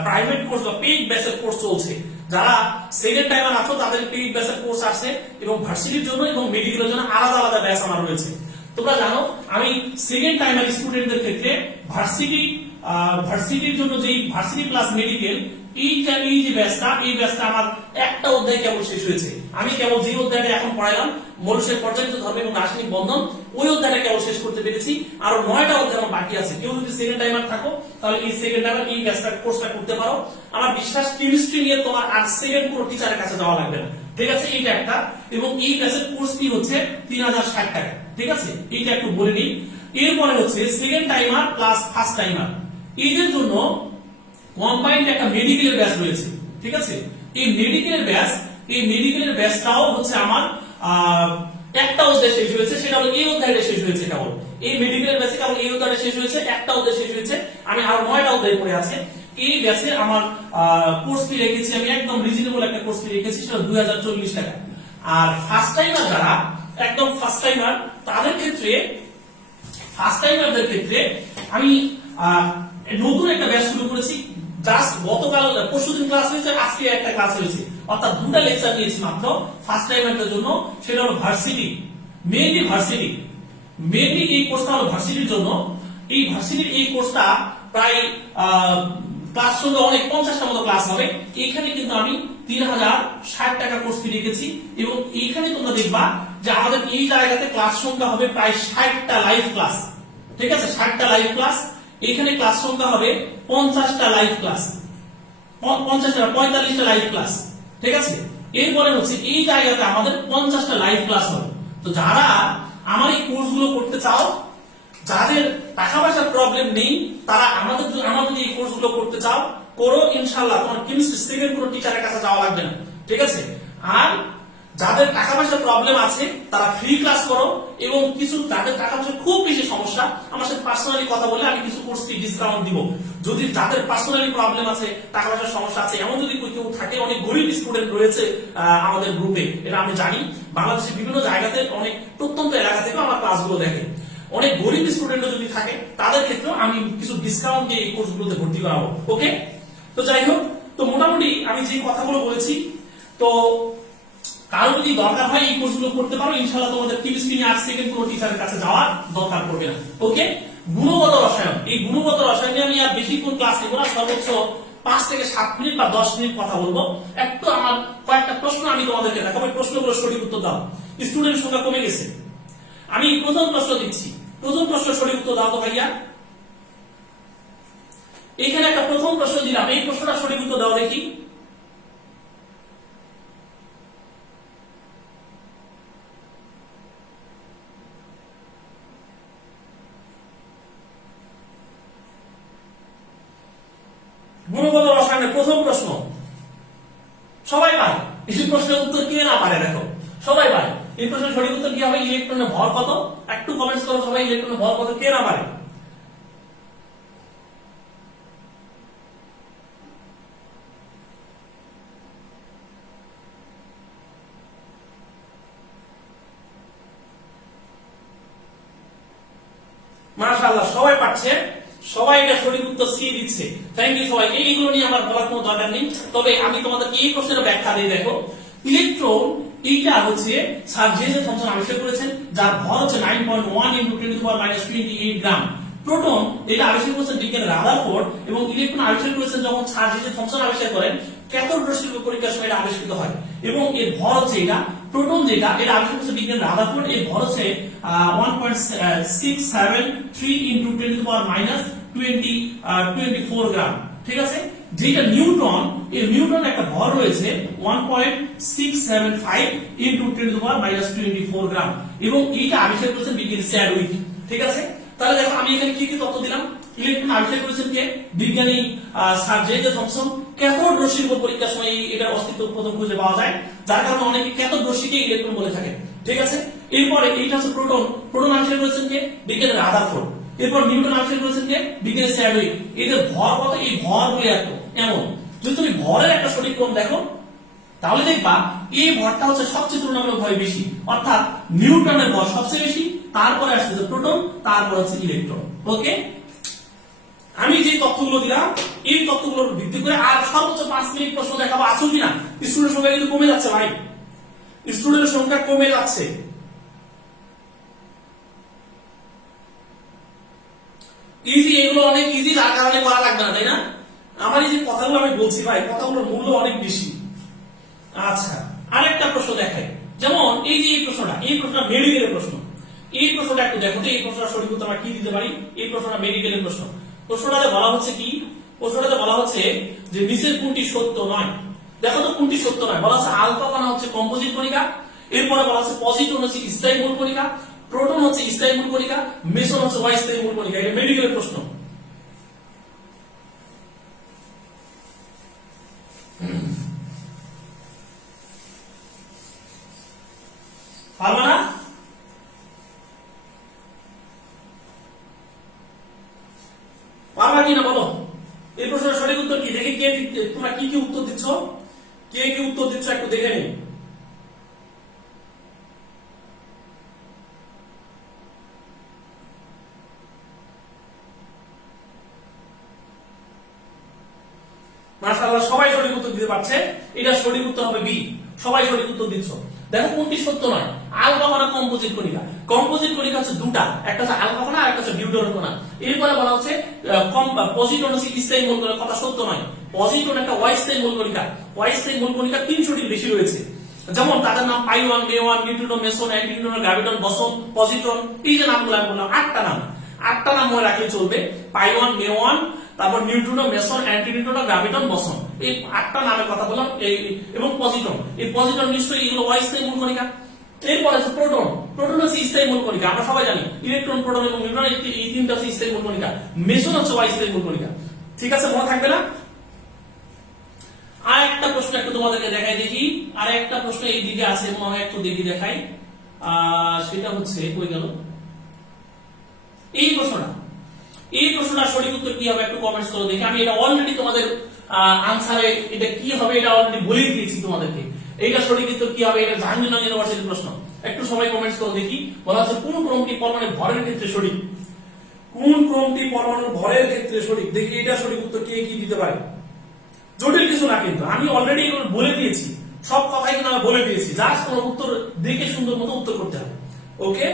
প্রাইভেট কোর্স বা পেইড ব্যাচের কোর্স চলছে। যারা সেকেন্ড টাইমার আছো তাদের পেইড ব্যাচের কোর্স আছে, এবং ভার্সিটির জন্য এবং মেডিকেলের জন্য আলাদা আলাদা ব্যাচ আমার রয়েছে। তোমরা জানো আমি সেকেন্ড টাইমার স্টুডেন্টদের ক্ষেত্রে ভার্সিটির জন্য যেই ভার্সিটি প্লাস মেডিকেল, এই যে ব্যাচটা, এই ব্যাচটা আমার একটা অধ্যায় কেবল শেষ হয়েছে। আমি কেবল যে অধ্যায়টা এখন পড়াইলাম, মনুষ্যের পর্যায়বৃত্ত ধর্ম এবং রাসায়নিক বন্ধন, ওই অধ্যায়টা কেবল শেষ করতে পেরেছি। আরো 9টা অধ্যায় আমার বাকি আছে। কেউ যদি সেকেন্ড টাইমার থাকো, তাহলে এই সেকেন্ড টাইমার এই ব্যাচটা কোর্সটা করতে পারো। আমার বিশ্বাস কেমিস্ট্রি নিয়ে তোমার আর সেকেন্ড পুরো টিচারের কাছে যাওয়া লাগবে না, ঠিক আছে? এইটা একটা, এবং এই ব্যাচের কোর্স ফি হচ্ছে 3060 টাকা, ঠিক আছে? এইটা একটু বলে নিই। এরপরে হচ্ছে second timer plus first timer, এদের জন্য কম্বাইন্ড একটা মেডিকেলের ব্যাচ রয়েছে, ঠিক আছে? এই মেডিকেলের ব্যাচটাও হচ্ছে আমার একটা অধ্যায় শেষ হয়েছে, সেটা হলো এই অধ্যায়টা শেষ হয়েছে। কেবল এই মেডিকেলের ব্যাচে কেবল এই অধ্যায়টা শেষ হয়েছে, একটা অধ্যায় শেষ হয়েছে। আমি আরো 9টা অধ্যায় পড়ে আছে। এই ব্যাচে আমার কোর্স ফি রেখেছি, আমি একদম রিজনেবল একটা কোর্স ফি রেখেছি, সেটা 2040 টাকা। আর ফার্স্ট টাইমার যারা একদম ফার্স্ট টাইমার, তাদের ক্ষেত্রে, ফার্স্ট টাইমারদের ক্ষেত্রে আমি নতুন একটা ব্যাচ শুরু করেছি। জাস্ট গতকাল পরশুদিন ক্লাস হয়েছে, আজকে একটা ক্লাস হয়েছে, অর্থাৎ 2টা লেকচার নিয়েছি মাত্র ফার্স্ট টাইমারদের জন্য। সেটা হলো ভার্সিটি, মেইনলি এই কোর্সটা হলো ভার্সিটির জন্য। এই ভার্সিটির এই কোর্সটা প্রায় ক্লাস সঙ্গে অনেক 50টা মতো ক্লাস হবে। এখানে কিন্তু আমি 3060 টাকা কোর্স ফি রেখেছি এবং এইখানে তোমরা দেখবা যে আমাদের এই জায়গাতে ক্লাস সংখ্যা হবে প্রায় 60টা লাইভ ক্লাস। ঠিক আছে, 60টা লাইভ ক্লাস। এখানে ক্লাস সংখ্যা হবে 50টা লাইভ ক্লাস, 45টা লাইভ ক্লাস। ঠিক আছে, এরপরে হচ্ছে এই জায়গাতে আমাদের 50টা লাইভ ক্লাস হবে। তো যারা আমার এই কোর্সগুলো করতে চাও, যাদের টাকা পয়সার প্রবলেম নেই, তারা আমাদের যদি এই কোর্সগুলো করতে চাও করো, ইনশাআল্লাহ তোমার কেমিস্ট্রি সেকেন্ড কোনো টিচারের কাছে যাওয়া লাগবে না। ঠিক আছে, আর যাদের টাকা পয়সার প্রবলেম আছে তারা ফ্রি ক্লাস করো, এবং কিছু যাদের টাকা পয়সার খুব বেশি সমস্যা আমার সাথে পার্সোনালি কথা বলে আমি কিছু কোর্স ফি ডিসকাউন্ট দিব। যদি যাদের পার্সোনালি প্রবলেম আছে, টাকা পয়সার সমস্যা আছে, এমন যদি কেউ থাকে, অনেক গরিব স্টুডেন্ট রয়েছে আমাদের গ্রুপে, এটা আমি জানি। বাংলাদেশের বিভিন্ন জায়গাতে অনেক প্রত্যন্ত এলাকা থেকে আমার ক্লাসগুলো দেখে। অনেক গরিব স্টুডেন্ট যদি থাকে তাদের ক্ষেত্রেও আমি কিছু ডিসকাউন্ট দিয়ে এই কোর্সগুলোতে ভর্তি করাবো। ওকে, তো যাই হোক, তো মোটামুটি আমি যে কথাগুলো বলেছি, তো কারো যদি দরকার হয় এই কোর্সগুলো করতে পারো, ইনশাআল্লাহ তোমাদের কেমিস্ট্রি নিয়ে আর সেকেন্ড কোনো টিচারের কাছে যাওয়ার দরকার পড়বে না। ওকে, গুণগত রসায়ন, এই গুণগত রসায়নে আমি আর বেশিক্ষণ ক্লাস নেব না, সর্বোচ্চ 5 থেকে 7 মিনিট বা 10 মিনিট কথা বলবো। একটু আমার কয়েকটা প্রশ্ন আমি তোমাদেরকে দেখাবো, প্রশ্নগুলো সঠিক উত্তর দাও। স্টুডেন্ট সংখ্যা কমে গেছে, আমি প্রথম প্রশ্ন দিচ্ছি, প্রথম প্রশ্ন সঠিক উত্তর দাও তো ভাইয়া। এখানে একটা প্রথম প্রশ্ন দিলাম, এই প্রশ্নটা সঠিক উত্তর দাও দেখি। গুণগত রসায়নের প্রথম প্রশ্ন সবাই পারে, এই প্রশ্নের উত্তর কে না পারে, দেখো সবাই পারে। এই প্রশ্নের সঠিক উত্তর কি হবে? ইলেকট্রনের ভর কত? একটু কমেন্টস করো সবাই, ইলেকট্রনের ভর কত কে না পারে? মাশাআল্লাহ, সবাই পাচ্ছে, সবাই এটা সঠিক উত্তর সি দিচ্ছে। থ্যাংক ইউ সবাইকে। এইগুলো নিয়ে আমার বলার কোনো দরকার নেই, তবে আমি তোমাদেরকে এই প্রশ্নের ব্যাখ্যা দিই। দেখো, ইলেকট্রন এইটা হচ্ছে স্যার জে থমসন আবিষ্কার করেছেন, যার ভর হচ্ছে 9.1 × 10⁻28 গ্রাম। প্রোটন এটা আবিষ্কার করেছেন বিজ্ঞানী রাদারফোর্ড, এবং ইলেকট্রন আবিষ্কার করেছেন যখন স্যার জে থমসন আবিষ্কার করেন, ক্যাথোড রশ্মি পরীক্ষার সময় এটা আবিষ্কৃত হয়। এবং এর ভর হচ্ছে এটা, প্রোটন যেটা এটা আবিষ্কার করেছে বিজ্ঞানী রাদারফোর্ড, এর ভর হচ্ছে 1.673 × 10⁻24 গ্রাম। ঠিক আছে, যেটা নিউটন, এর নিউটন একটা ভর রয়েছে 1.675 × 10⁻24 গ্রাম, এবং এইটা আবিষ্কার করেছেন বিজ্ঞানী চ্যাডউইক। ঠিক আছে, তাহলে দেখো আমি এখানে কি কি তথ্য দিলাম। ইলেকট্রন আবিষ্কার করেছেন কে? বিজ্ঞানী স্যার জে থমসন। ক্যাথোড রশ্মির পরীক্ষার সময় এটার অস্তিত্ব প্রথম খুঁজে পাওয়া যায়, যার কারণে অনেকে ক্যাথোড রশ্মিকে ইলেকট্রন বলে থাকে। ঠিক আছে, এরপরে এইটা হচ্ছে প্রোটন। প্রোটন আবিষ্কার করেছেন কে? বিজ্ঞানী রাদারফোর্ড। এরপর নিউটন আবিষ্কার করেছেন কে? বিজ্ঞানী চ্যাডউইক। এদের ভর কত? এই ভর বলে এমন, যদি তুমি ভরের একটা সঠিক ক্রম দেখো তাহলে দেখবা এই ভরটা হচ্ছে সবচেয়ে তুলনামূলকভাবে বেশি, অর্থাৎ নিউটনের ভর সবচেয়ে বেশি, তারপরে আসছে প্রোটন, তারপর হচ্ছে ইলেকট্রন। ওকে, আমি যে তথ্যগুলো দিলাম এই তথ্যগুলোর ভিত্তি করে আর সর্বোচ্চ 5 মিনিট প্রশ্ন দেখাবো। আসো কিনা? স্টুডেন্টের সংখ্যা কিন্তু কমে যাচ্ছে ভাই, স্টুডেন্টের সংখ্যা কমে যাচ্ছে। ইজি, এগুলো অনেক ইজি, যার কারণে করা লাগবে না, তাই না? আমার এই যে কথাগুলো আমি বলছি ভাই, কথাগুলোর মূল্য অনেক বেশি। আচ্ছা, আরেকটা প্রশ্ন দেখাই, যেমন এই যে এই প্রশ্নটা মেডিকেলের প্রশ্ন। এই প্রশ্নটা একটু দেখো তো, এই প্রশ্নটা সঠিক উত্তর আমরা কি দিতে পারি? এই প্রশ্নটা মেডিকেলের প্রশ্ন। প্রশ্নটাতে বলা হচ্ছে কি? প্রশ্নটাতে বলা হচ্ছে যে নিচের কোনটি সত্য নয়। দেখো তো কোনটি সত্য নয়। বলা হচ্ছে আলফা কণা হচ্ছে কম্পোজিট কণিকা, এরপরে বলা হচ্ছে পজিট্রন হচ্ছে স্থায়ী মূল কণিকা, প্রোটন হচ্ছে স্থায়ী মূল কণিকা, মেসন হচ্ছে অস্থায়ী মূল কণিকা। এটা মেডিকেলের প্রশ্ন। পারবে না? পারবা কি না বলো? এই প্রশ্নের সঠিক উত্তর কি? দেখি কে তোমরা কি কি উত্তর দিচ্ছ, কে কি উত্তর দিচ্ছ একটু দেখে নিই। মাশাআল্লাহ, সবাই সঠিক উত্তর দিতে পারছে। এটা সঠিক উত্তর হবে বি। সবাই সঠিক উত্তর দিচ্ছ। দেখো কোনটি সত্য নয়। আলফা কণা কম্পোজিট কণিকা, কম্পোজিট কণিকা হচ্ছে দুটা, একটা হচ্ছে আলফা কণা আর একটা হচ্ছে ডিউটেরন কণা। এরপরে বলা হচ্ছে পজিট্রন হচ্ছে স্থায়ী মূল কণিকা, কথা সত্য নয়। পজিট্রন একটা অস্থায়ী মূল কণিকা, অস্থায়ী মূল কণিকা 300টির বেশি রয়েছে। যেমন তাদের নাম পাই 1, মে 1, নিউট্রিনো, মেসন, অ্যান্টিনিউট্রিনো, গ্র্যাভিটন, বসন, পজিট্রন। এই যে নামগুলো আমি বললাম 8টা নাম, 8টা নাম মনে রাখলে চলবে। পাই 1, মে 1, তারপর নিউট্রিনো, মেসন, অ্যান্টিনিউট্রিনো, গ্র্যাভিটন, বসন। এই 8টা নামের কথা বললাম। এবং পজিট্রন, এই পজিট্রন নিশ্চয়ই এগুলো অস্থায়ী মূল কণিকা। এরপর আছে প্রোটন, প্রোটন হচ্ছে স্থায়ী মূল কণিকা, আমরা সবাই জানি। ইলেকট্রন, প্রোটন এবং নিউট্রন এই তিনটা হচ্ছে স্থায়ী মূল কণিকা। মেসন হচ্ছে অস্থায়ী মূল কণিকা। ঠিক আছে, মনে থাকবে না? আর একটা প্রশ্ন একটু তোমাদেরকে দেখাই দেখি, আর একটা প্রশ্ন এই দিকে আছে, মনে হয় একটু দেখি দেখাই। সেটা হচ্ছে কই গেল এই প্রশ্নটা। এই প্রশ্নটা সঠিক উত্তর কি হবে একটু কমেন্টস করে দেখি। আমি এটা অলরেডি তোমাদের আনসারে এটা কি হবে এটা অলরেডি বলে দিয়েছি তোমাদেরকে। এইটা সঠিক উত্তর কি হবে, এটা জাহাঙ্গীরনগর ইউনিভার্সিটির প্রশ্ন। একটু সবাই কমেন্টস করে দেখি। বলা হচ্ছে কোন ক্রমটি পরমাণুর ভরের ক্ষেত্রে সঠিক? কোন ক্রমটি পরমাণুর ভরের ক্ষেত্রে সঠিক? দেখি এটা সঠিক উত্তর কে কি দিতে পারে। জটিল কিছু না, কিন্তু আমি অলরেডি এগুলো বলে দিয়েছি, সব কথাই কিন্তু আমি বলে দিয়েছি। জাস্ট কোন উত্তর দেখে সুন্দর মতো উত্তর করতে হবে। ওকে,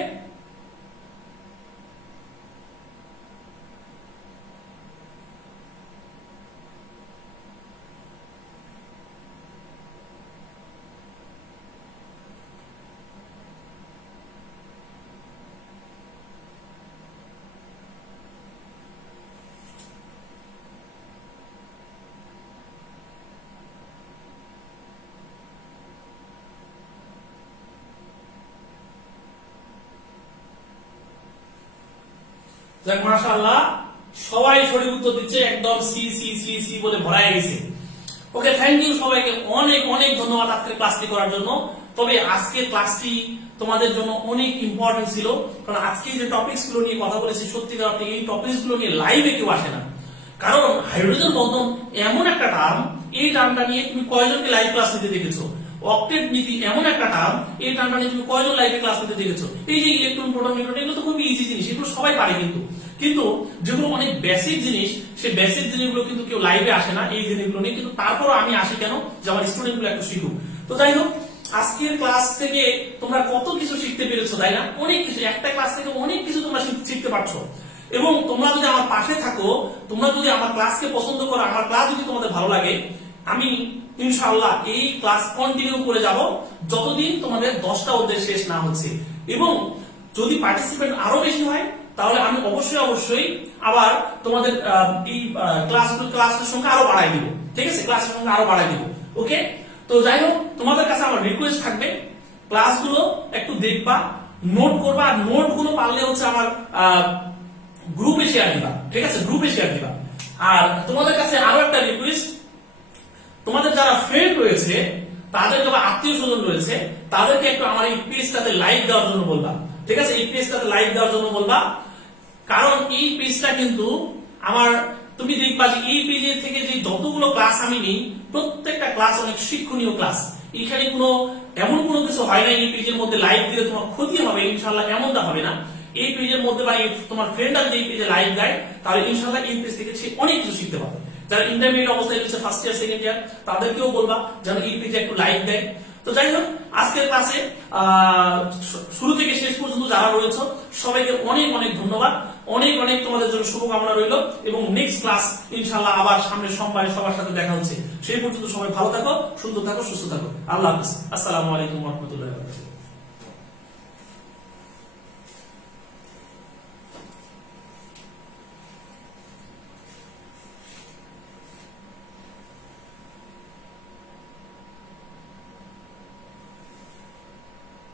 যাক মাশাআল্লাহ, সবাই সঠিক উত্তর দিচ্ছে, একদম সি সি সি সি বলে ভরায় গেছে। ওকে, থ্যাংক ইউ সবাইকে, অনেক অনেক ধন্যবাদ আজকের ক্লাসটি করার জন্য। তবে আজকের ক্লাসটি তোমাদের জন্য অনেক ইম্পর্টেন্ট ছিল, কারণ আজকে যে টপিকস গুলো নিয়ে কথা বলেছি, সত্যিকার অর্থে এই টপিকস গুলো নিয়ে লাইভে কেউ আসে না। কারণ হাইড্রোজেন বন্ধন এমন একটা টার্ম, এই টার্মটা নিয়ে তুমি কয়জনকে লাইভ ক্লাস নিতে দেখেছো? অক্টেট নীতি এমন একটা টার্ম, এই টার্মটা নিয়ে তুমি কয়জন লাইভে ক্লাস নিতে দেখেছো? এই যে ইলেকট্রন, প্রোটন, নিউট্রন, এগুলো তো খুবই ইজি জিনিস, এগুলো সবাই পারে। কিন্তু যেগুলো অনেক বেসিক জিনিস, সেই বেসিক জিনিসগুলো কিন্তু কেউ লাইভে আসে না এই জিনিসগুলো নিয়ে। কিন্তু তারপরও আমি আসি কেন, যে আমার স্টুডেন্ট গুলো একটু শিখুক। তো যাই হোক, আজকের ক্লাস থেকে তোমরা কত কিছু শিখতে পেরেছো, তাই না? অনেক কিছু, একটা ক্লাস থেকে অনেক কিছু তোমরা শিখতে পারছো। এবং তোমরা যদি আমার পাশে থাকো, তোমরা যদি আমার ক্লাসকে পছন্দ করো, আমার ক্লাস যদি তোমাদের ভালো লাগে, আমি ইনশাআল্লাহ এই ক্লাস কন্টিনিউ করে যাব যতদিন তোমাদের 10টা অধ্যায় শেষ না হচ্ছে। এবং যদি পার্টিসিপেন্ট আরো বেশি হয়, তাহলে আমি অবশ্যই আবার তোমাদের এই ক্লাসের সংখ্যা আরো বাড়াই দিব। ঠিক আছে, ক্লাসের সংখ্যা আরো বাড়াই দিব। ওকে, তো যাই হোক, তোমাদের কাছে আমার রিকোয়েস্ট থাকবে ক্লাসগুলো একটু দেখবা, নোট করবা। আর নোট গুলো পারলে হচ্ছে আমার গ্রুপে শেয়ার দিবা। ঠিক আছে, গ্রুপে শেয়ার দিবা। আর তোমাদের কাছে আরো একটা রিকোয়েস্ট, তোমাদের যারা ফ্রেন্ড রয়েছে, তাদের যারা আত্মীয় স্বজন রয়েছে, তাদেরকে একটু আমার এই পেজটাতে লাইক দেওয়ার জন্য বলবা। ঠিক আছে, এই পেজটাতে লাইক দেওয়ার জন্য বলবা, কারণ এই পেজটা কিন্তু আমার, তুমি দেখবা যে এই পেজের থেকে যে যতগুলো ক্লাস আমি নিই, প্রত্যেকটা ক্লাস অনেক শিক্ষণীয় ক্লাস। এখানে এমন কোনো কিছু হয় না এই পেজের মধ্যে লাইক দিলে তোমার ক্ষতি হবে, ইনশাআল্লাহ এমনটা হবে না। এই পেজের মধ্যে বা তোমার ফ্রেন্ডরা যদি এই পেজে লাইক দেয়, তাহলে ইনশাআল্লাহ এই পেজ থেকে সে অনেক কিছু শিখতে পারবে। যারা ইন্টারমিডিয়েট অবস্থায় রয়েছে, ফার্স্ট ইয়ার, সেকেন্ড ইয়ার, তাদেরকেও বলবা যেন এই পেজে একটু লাইক দেয়। তো যাই হোক, আজকের ক্লাসে শুরু থেকে শেষ পর্যন্ত যারা রয়েছে, সবাইকে অনেক অনেক ধন্যবাদ। অনেক অনেক তোমাদের জন্য শুভকামনা রইল। এবং নেক্সট ক্লাস ইনশাআল্লাহ আবার সামনের সোমবারে সবার সাথে দেখা হচ্ছে। সেই পর্যন্ত সবাই ভালো থাকো, সুন্দর থাকো, সুস্থ থাকো। আল্লাহ হাফেজ। আসসালামু আলাইকুম ওয়া রাহমাতুল্লাহি ওয়া বারাকাতুহু।